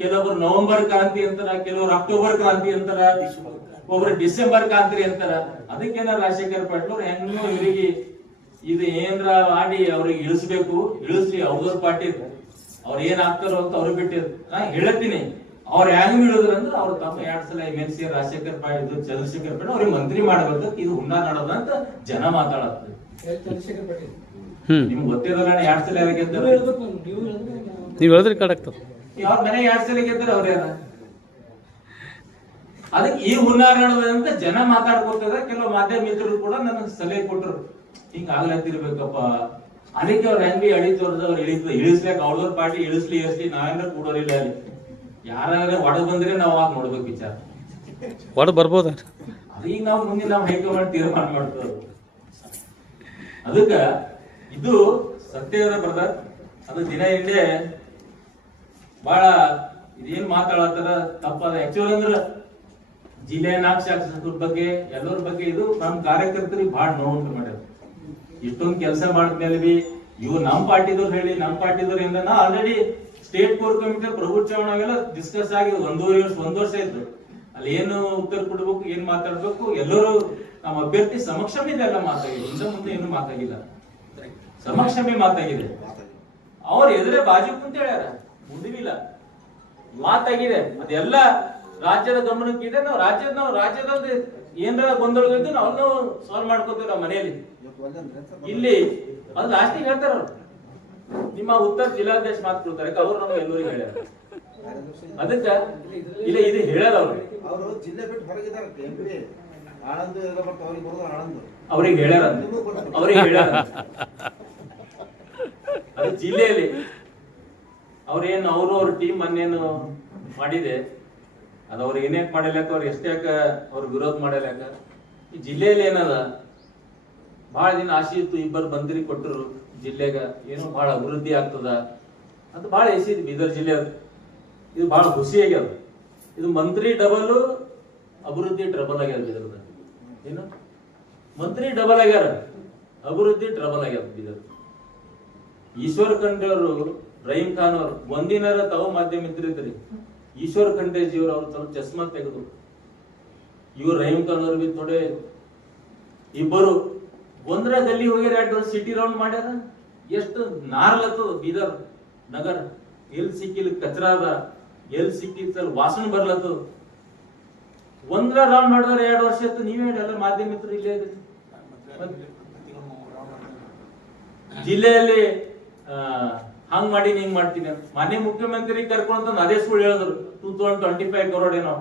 ಕೆಲವರು ನವೆಂಬರ್ ಕ್ರಾಂತಿ ಅಂತಾರ, ಕೆಲವರು ಅಕ್ಟೋಬರ್ ಕ್ರಾಂತಿ ಅಂತಾರ, ಒಬ್ರು ಡಿಸೆಂಬರ್ ಕ್ರಾಂತಿ ಅಂತಾರ. ಅದಕ್ಕೇನ ರಾಜಶೇಖರ್ ಪಾಟೀಲ್ ಅವ್ರು ಹೆಂಗೋ ಇವರಿಗೆ ಇದು ಏನ್ರ ಮಾಡಿ ಅವ್ರಿಗೆ ಇಳಿಸ್ಬೇಕು, ಇಳಿಸ್ಲಿ. ಅವ್ರ ಪಾರ್ಟಿ ಅವ್ರ ಏನ್ ಆಗ್ತಾರೋ ಅಂತ ಅವ್ರಿಗೆ ಬಿಟ್ಟಿದ್ರು. ನಾ ಹೇಳತ್ತೀನಿ, ಅವ್ರ ಹೆಂಗ್ ಇಳಿದ್ರಂದ್ರೆ ಅವ್ರು ತಮ್ಮ 2 ಸಲ MLC ರಾಜಶೇಖರ್ ಪಾಟೀಲ್, ಚಂದ್ರಶೇಖರ್ ಪಾಟೀಲ್ ಅವ್ರಿಗೆ ಮಂತ್ರಿ ಮಾಡಬೇಕು. ಇದು ಹುನ್ನಾರ ಮಾಡೋದಂತ ಜನ ಮಾತಾಡತ್ತೆ. ಚಂದ್ರಶೇಖರ್ ಪಾಟೀಲ್. ನಿಮ್ಗೆ ಗೊತ್ತಿರೋಲ್ಲ 2 ಸಲ ಯಾರು ಗೆದ್ದಾರ? ನೀವು ಹೇಳ್ಬೇಕು, ನೀವು ಹೇಳಿದ್ರೆ ನಾವು- ನೀವು ಹೇಳಿದ್ರೆ ಕರೆಕ್ಟ್ ಆಗ್ತದೆ. ಅವ್ರ ಮನೆ 2 ಸಲ ಗೆದ್ದಾರ ಅವ್ರ್ಯಾರ? ಅದಕ್ಕೆ ಈ ಹುನ್ನಾರಾಡದಂತ ಜನ ಮಾತಾಡ್ಕೊತದ. ಕೆಲವು ಮಾಧ್ಯಮ ಮಿತ್ರರು ಕೂಡ ನನಗೆ ಸಲಹೆ ಕೊಟ್ಟರು, ಹಿಂಗ ಆಗ್ಲತ್ತಿರ್ಬೇಕಪ್ಪ. ಅದಕ್ಕೆ ಅವ್ರ ಹೆಂಗ್ ಅಡಿ ತೋರ್ದವ್ರು ಇಳಿಸ್ಲಿಕ್ಕೆ ಅವ್ರವ್ರ ಪಾರ್ಟಿ ಇಳಿಸ್ಲಿ ನಾವೇನಾರ ಕೂಡೋರಿಲ್ಲ ಅಲ್ಲಿ. ಯಾರ ಒಡ ಬಂದ್ರೆ ನಾವು ಆಗ ನೋಡ್ಬೇಕು ವಿಚಾರ. ಒಡ ಬರ್ಬೋದ? ಅದೀಗ ನಾವು ಮುಂದೆ ನಾವು ಹೈಕಮಾಂಡ್ ತೀರ್ಮಾನ ಮಾಡ್ತೇವೆ. ಅದಕ್ಕ ಇದು ಸತ್ಯದ ಬ್ರದರ್. ಅದು ದಿನ ಹಿಂದೆ ಬಹಳ ಇದೇನ್ ಮಾತಾಡತ್ತಾರ ತಪ್ಪದ. ಆಕ್ಚುಲ್ ಅಂದ್ರ ಜಿಲ್ಲೆಯ 4 ಶಾಸಕರ ಬಗ್ಗೆ ಎಲ್ಲರ ಬಗ್ಗೆ ಇದು ನಮ್ಮ ಕಾರ್ಯಕರ್ತರಿಗೆ ಬಹಳ ನೋವುಂಟು ಮಾಡ್ಯಾರ. ಇಷ್ಟೊಂದು ಕೆಲಸ ಮಾಡಿದ್ಮೇಲೆ ಬಿ ಇವು ನಮ್ಮ ಪಾರ್ಟಿದವ್ರು ಹೇಳಿ ನಮ್ಮ ಪಾರ್ಟಿದವ್ರಿಂದ ನಾ already state core committee Prabhu Chauhan discuss ಆಗಿ 1 ವರ್ಷ ಆಯ್ತು. ಅಲ್ಲಿ ಏನು ಉತ್ತರ ಕೊಡ್ಬೇಕು, ಏನ್ ಮಾತಾಡ್ಬೇಕು, ಎಲ್ಲರೂ ನಮ್ಮ ಅಭ್ಯರ್ಥಿ ಸಮಕ್ಷಮೇ ಇದೆಲ್ಲ ಮಾತಾಗಿದೆ. ಹಿಂದೆ ಮುಂದೆ ಏನು ಮಾತಾಗಿಲ್ಲ, ಸಮಕ್ಷಮೇ ಮಾತಾಗಿದೆ. ಅವ್ರ ಎದುರೇ ಬಾಜು ಕುಂತ ಹೇಳ್ಯಾರ, ಮುಂದಿಲ್ಲ ಮಾತಾಗಿದೆ. ಅದೆಲ್ಲ ರಾಜ್ಯದ ಗಮನಕ್ಕಿದೆ. ನಾವು ರಾಜ್ಯದಲ್ಲಿ ಏನಾರ ಗೊಂದಲಗಳಿದ್ದು ನಾವು ಸಾಲ್ವ್ ಮಾಡ್ಕೋತೀವಿ ನಮ್ಮ ಮನೆಯಲ್ಲಿ. ಇಲ್ಲಿ ಅದು ಲಾಸ್ಟಿಗೆ ಹೇಳ್ತಾರ ಅವ್ರು, ನಿಮ್ಮ ಉತ್ತರ ಜಿಲ್ಲಾಧ್ಯಕ್ಷ ಮಾತುಕೊಳ್ತಾರೆ ಅವ್ರು ನಾವು ಎಲ್ಲರಿಗೂ ಹೇಳ್ಯಾರ. ಅದಕ್ಕ ಇಲ್ಲ ಇದು ಹೇಳ್ಯಾರ ಅವರು ಜಿಲ್ಲೆ ಬಿಟ್ಟು ಹೊರಗಿದ್ದಾರೆ. MP ಆನಂದ್ ಎಲ್ಲ ಬರ್ತ ಅವ್ರಿಗೆ ಬರೋದು ಆನಂದ್ ಅವ್ರಿಗೆ ಹೇಳ್ಯಾರ ಅದು ಜಿಲ್ಲೆಯಲ್ಲಿ ಅವ್ರೇನು ಅವ್ರ ಟೀಮ್ ಮೊನ್ನೇನು ಮಾಡಿದೆ ಅದು ಅವ್ರು ಏನೇನ್ ಮಾಡಿಲ್ಲಾಕ, ಅವ್ರು ಎಷ್ಟೇ ಅವ್ರ ವಿರೋಧ ಮಾಡಿಲ್ಲಾಕ. ಈ ಜಿಲ್ಲೆಯಲ್ಲಿ ಏನದ ಬಹಳ ದಿನ ಆಸೆ ಇತ್ತು, ಇಬ್ಬರು ಮಂತ್ರಿ ಕೊಟ್ಟರು ಜಿಲ್ಲೆಗ, ಏನೋ ಬಹಳ ಅಭಿವೃದ್ಧಿ ಆಗ್ತದ ಅಂತ ಬಹಳ ಎಸಿದ್ ಬೀದರ್ ಜಿಲ್ಲೆ. ಇದು ಬಹಳ ಖುಷಿ ಆಗ್ಯದ. ಇದು ಮಂತ್ರಿ ಡಬಲ್ ಅಭಿವೃದ್ಧಿ ಟ್ರಬಲ್ ಆಗ್ಯದ ಬೀದರ್ದ. ಏನು ಮಂತ್ರಿ ಡಬಲ್ ಆಗ್ಯಾರ, ಅಭಿವೃದ್ಧಿ ಟ್ರಬಲ್ ಆಗ್ಯದ ಬೀದರ್. ಈಶ್ವರ್ ಖಂಡ್ರೆ ಅವರು, ರಹೀಂ ಖಾನ್ ಅವರು ಒಂದಿನಾರ ತಾವು ಮಾಧ್ಯಮ ಇದ್ರಿದ್ರಿ. ಈಶ್ವರ್ ಖಂಡ್ರೆಜಿ ಅವರು ಸ್ವಲ್ಪ ಚಸ್ಮಾ ತೆಗೆದು ಇವ್ರು ರಹೀಂ ಖಾನ್ ಅವ್ರು ಬಿ ಥೋಡೆ ಇಬ್ಬರು ಒಂದ್ರ ಗಲ್ಲಿ ಹೋಗ್ಯಾರ. 2 ವರ್ಷ ಸಿಟಿ ರೌಂಡ್ ಮಾಡ್ಯಾರ. ಎಷ್ಟು ನಾರ್ಲತ್ತದ ಬೀದರ್ ನಗರ. ಎಲ್ ಸಿಕ್ಕಿಲ್ ಕಚರಾ ಅದ, ಎಲ್ ಸಿಕ್ಕಿಲ್ ವಾಸನ ಬರ್ಲತ್ತದ. ಒಂದ್ರ ರೌಂಡ್ ಮಾಡಿದಾರೆ 2 ವರ್ಷ ಆಯ್ತು. ನೀವೇ ಹೇಳಿ, ಎಲ್ಲ ಮಾಧ್ಯಮ ಮಿತ್ರರು ಇಲ್ಲೇ ಇದ್ರಿ. ಜಿಲ್ಲೆಯಲ್ಲಿ ಹಂಗ್ ಮಾಡಿ ಹಿಂಗ್ ಮಾಡ್ತೀನಿ ಅಂತ ಮಾನ್ಯ ಮುಖ್ಯಮಂತ್ರಿ ಕರ್ಕೊಂಡ್ ಅದೇ ಸುಳ್ಳು ಹೇಳಿದ್ರು. 2025 crore ಏನೋ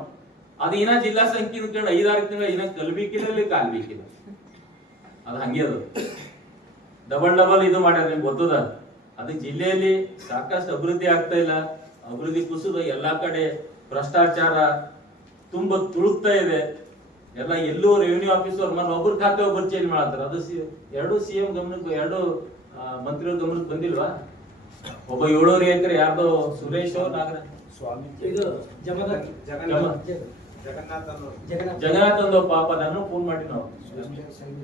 ಅದು ಇನ್ನ ಜಿಲ್ಲಾ ಸಂಖ್ಯೆ 5-6 ತಿಂಗಳ ಇನ್ನ ಕಲ್ಬೇಕಿಲ್ಲ ಕಾಲ್ಬೇಕಿಲ್ಲ. ಅದು ಹಂಗೆ ಅದು ಡಬಲ್ ಇದು ಮಾಡ್ಯಾರ. ನಿಮ್ಗೆ ಗೊತ್ತದ ಅದು ಜಿಲ್ಲೆಯಲ್ಲಿ ಸಾಕಷ್ಟು ಅಭಿವೃದ್ಧಿ ಆಗ್ತಾ ಇಲ್ಲ. ಅಭಿವೃದ್ಧಿ ಕುಸಿದ ಎಲ್ಲಾ ಕಡೆ ಭ್ರಷ್ಟಾಚಾರ ತುಂಬ ತುಳುಕ್ತಾ ಇದೆ. ಎಲ್ಲ ಎಲ್ಲೂ ರೆವಿನ್ಯೂ ಆಫೀಸರ್ ಒಬ್ಬರ ಖಾತೆ ಒಬ್ಬರು ಚೇಂಜ್ ಮಾಡ್ತಾರೆ. ಅದು 2 CM ಗಮನಕ್ಕೆ, 2 ಮಂತ್ರಿಗಳ ಗಮನಕ್ಕೆ ಬಂದಿಲ್ವಾ? ಒಬ್ಬ 7 ಎಕರೆ ಯಾರ್ದೋ ಸುರೇಶ್ ನಾಗರ ಇದು ಜಗನ್ನಾಥ್ ಅಂದೋ ಪಾಪ ನಾನು ಫೋನ್ ಮಾಡಿ ನಾವು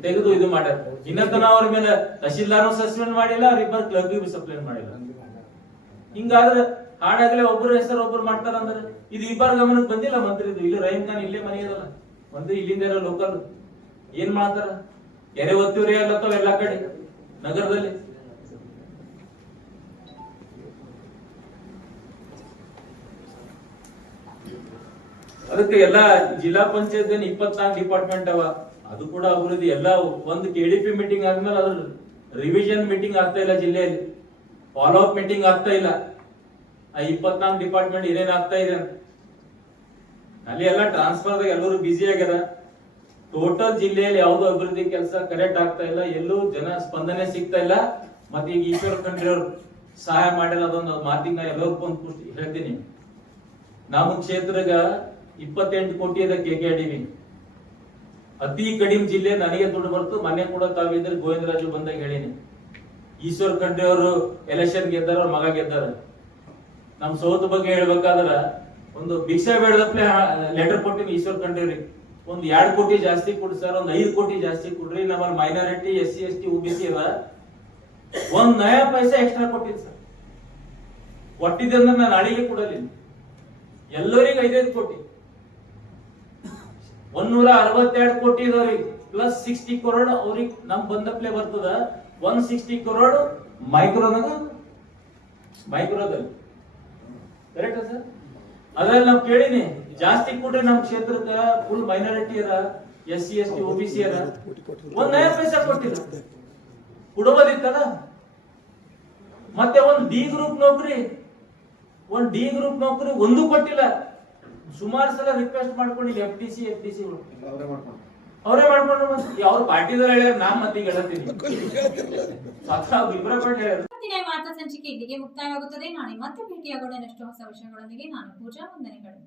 ತೆಗೆದು ಇದು ಮಾಡ್ಯಾರ. ಇನ್ನತನ ಅವ್ರ ಮೇಲೆ ತಹಶೀಲ್ದಾರ್ ಸಸ್ಪೆಂಡ್ ಮಾಡಿಲ್ಲ, ಅವ್ರಿಬ್ಬರು ಕ್ಲರ್ಕ್ ಸಸ್ಪೆಂಡ್ ಮಾಡಿಲ್ಲ. ಹಿಂಗಾದ್ರೆ ಹಾಡಾಗ್ಲೇ ಒಬ್ಬರ ಹೆಸರು ಒಬ್ಬರು ಮಾಡ್ತಾರ ಅಂದ್ರೆ ಇದು ಇಬ್ಬರ ಗಮನಕ್ಕೆ ಬಂದಿಲ್ಲ ಮಂತ್ರಿದು. ಇಲ್ಲಿ ರಹೀಂ ಖಾನ್ ಇಲ್ಲೇ ಮನೆ ಇದಲ್ಲ ಮಂತ್ರಿ, ಇಲ್ಲಿಂದ ಇರೋ ಲೋಕಲ್ ಏನ್ ಮಾಡ್ತಾರ? ಕೆರೆ ಒತ್ತುವರಿ ಆಗ್ಲತ್ತವ ಎಲ್ಲಾ ಕಡೆ ನಗರದಲ್ಲಿ. ಅದಕ್ಕೆ ಎಲ್ಲ ಜಿಲ್ಲಾ ಪಂಚಾಯತ್ 24 ಡಿಪಾರ್ಟ್ಮೆಂಟ್ ಅವ, ಅದು ಕೂಡ ಅಭಿವೃದ್ಧಿ ಎಲ್ಲ. ಒಂದು KDP ಮೀಟಿಂಗ್ ಆದ್ಮೇಲೆ ಅದ್ರ ರಿವಿಷನ್ ಮೀಟಿಂಗ್ ಆಗ್ತಾ ಇಲ್ಲ ಜಿಲ್ಲೆಯಲ್ಲಿ, ಫಾಲೋ ಅಪ್ ಮೀಟಿಂಗ್ ಆಗ್ತಾ ಇಲ್ಲ. ಆ 24 ಡಿಪಾರ್ಟ್ಮೆಂಟ್ ಏನೇನ್ ಆಗ್ತಾ ಇದೆ ಅಂತ ಅಲ್ಲಿ ಎಲ್ಲ ಟ್ರಾನ್ಸ್ಫರ್ ಎಲ್ಲರೂ ಬಿಸಿ ಆಗ್ಯಾರ. ಟೋಟಲ್ ಜಿಲ್ಲೆಯಲ್ಲಿ ಯಾವ್ದು ಅಭಿವೃದ್ಧಿ ಕೆಲಸ ಕರೆಕ್ಟ್ ಆಗ್ತಾ ಇಲ್ಲ, ಎಲ್ಲೂ ಜನ ಸ್ಪಂದನೆ ಸಿಗ್ತಾ ಇಲ್ಲ. ಮತ್ತೆ ಈಗ ಈಶ್ವರ್ ಖಂಡ್ರೆ ಅವ್ರು ಸಹಾಯ ಮಾಡಿಲ್ಲ, ಅದೊಂದು ಮಾತಿನ ಎಲ್ಲರಿಗೂ ಒಂದು ಹೇಳ್ತೀನಿ. ನಮ್ಮ ಕ್ಷೇತ್ರಗ 28 ಕೋಟಿ ಅದ KKDB. ಅತಿ ಕಡಿಮೆ ಜಿಲ್ಲೆ ನನಗೆ ದುಡ್ಡು ಬರ್ತು. ಮನೆ ಕೂಡ ತಾವಿದ್ರೆ ಗೋವಿಂದರಾಜು ಬಂದಾಗ ಹೇಳಿನಿ. ಈಶ್ವರ್ ಖಂಡ್ರೆ ಅವರು ಎಲೆಕ್ಷನ್ ಗೆದ್ದಾರ, ಅವ್ರ ಮಗ ಗೆದ್ದಾರ. ನಮ್ ಸೋತ ಬಗ್ಗೆ ಹೇಳ್ಬೇಕಾದ್ರ ಒಂದು ಭಿಕ್ಷಾ ಬೇಡದಪ್ಲೆ ಲೆಟರ್ ಕೊಟ್ಟಿನಿ ಈಶ್ವರ್ ಖಂಡ್ರೆ ಅವ್ರಿಗೆ. ಒಂದು 2 ಕೋಟಿ ಜಾಸ್ತಿ ಕೊಡ್ರಿ ಸರ್, ಒಂದು 5 ಕೋಟಿ ಜಾಸ್ತಿ ಕೊಡ್ರಿ. ನಮ್ಮಲ್ಲಿ ಮೈನಾರಿಟಿ, SC ST OBC ಅದ, 1 ನಯಾ ಪೈಸಾ ಎಕ್ಸ್ಟ್ರಾ ಕೊಟ್ಟಿದ್ ಸರ್. ಕೊಟ್ಟಿದ್ದೆ ಅಂದ್ರೆ ನಾನು ನಾಳೆಗೆ ಕೊಡಲಿಲ್ಲ. ಎಲ್ಲರಿಗೂ 5-5 ಕೋಟಿ, 162 ಕೋಟಿ ಇದವ್ರಿಗೆ ಪ್ಲಸ್ 60 crore ಅವ್ರಿಗೆ ನಮ್ ಬಂದಪ್ಲೆ ಬರ್ತದ. 160 crore ಮೈಕ್ರೋದಲ್ಲಿ ಕರೆಕ್ಟ್ ಸರ್. ಅದ್ರಲ್ಲಿ ನಾವು ಕೇಳಿನಿ, ಜಾಸ್ತಿ ಕೊಟ್ರೆ ನಮ್ ಕ್ಷೇತ್ರಕ್ಕ ಫುಲ್ ಮೈನಾರಿಟಿ ಅದ, SC ST OBC ಅದ, 1 ನಯಾ ಪೈಸಾ ಕೊಟ್ಟಿಲ್ಲ. ಕೊಡಬಹುದಿತ್ತಲ್ಲ. ಮತ್ತೆ ಒಂದು ಡಿ ಗ್ರೂಪ್ ನೌಕರಿ ಒಂದು ಕೊಟ್ಟಿಲ್ಲ. ಸುಮಾರು ಸಲ ರಿಕ್ವೆಸ್ಟ್ ಮಾಡ್ಕೊಂಡಿಲ್ಲ FTC ಅವರೇ ಮಾಡ್ಕೊಂಡು ಅವ್ರ ಪಾರ್ಟಿದವ್ರು ಹೇಳ್ಯಾರ, ನಾ ಮತ್ತೆ ಈಗ ಹೇಳ್ತೀನಿ ಇವತ್ತಿನ ವಾರ್ತಾ ಸಂಚಿಕೆ ಇಲ್ಲಿಗೆ ಮುಕ್ತಾಯವಾಗುತ್ತದೆ. ನಾಳೆ ಮತ್ತೆ ಭೇಟಿಯಾಗೋಣ ಇನ್ನಷ್ಟು ಹೊಸ ವಿಷಯಗಳೊಂದಿಗೆ. ನಾನು ಪೂಜಾ, ವಂದನೆಗಳು.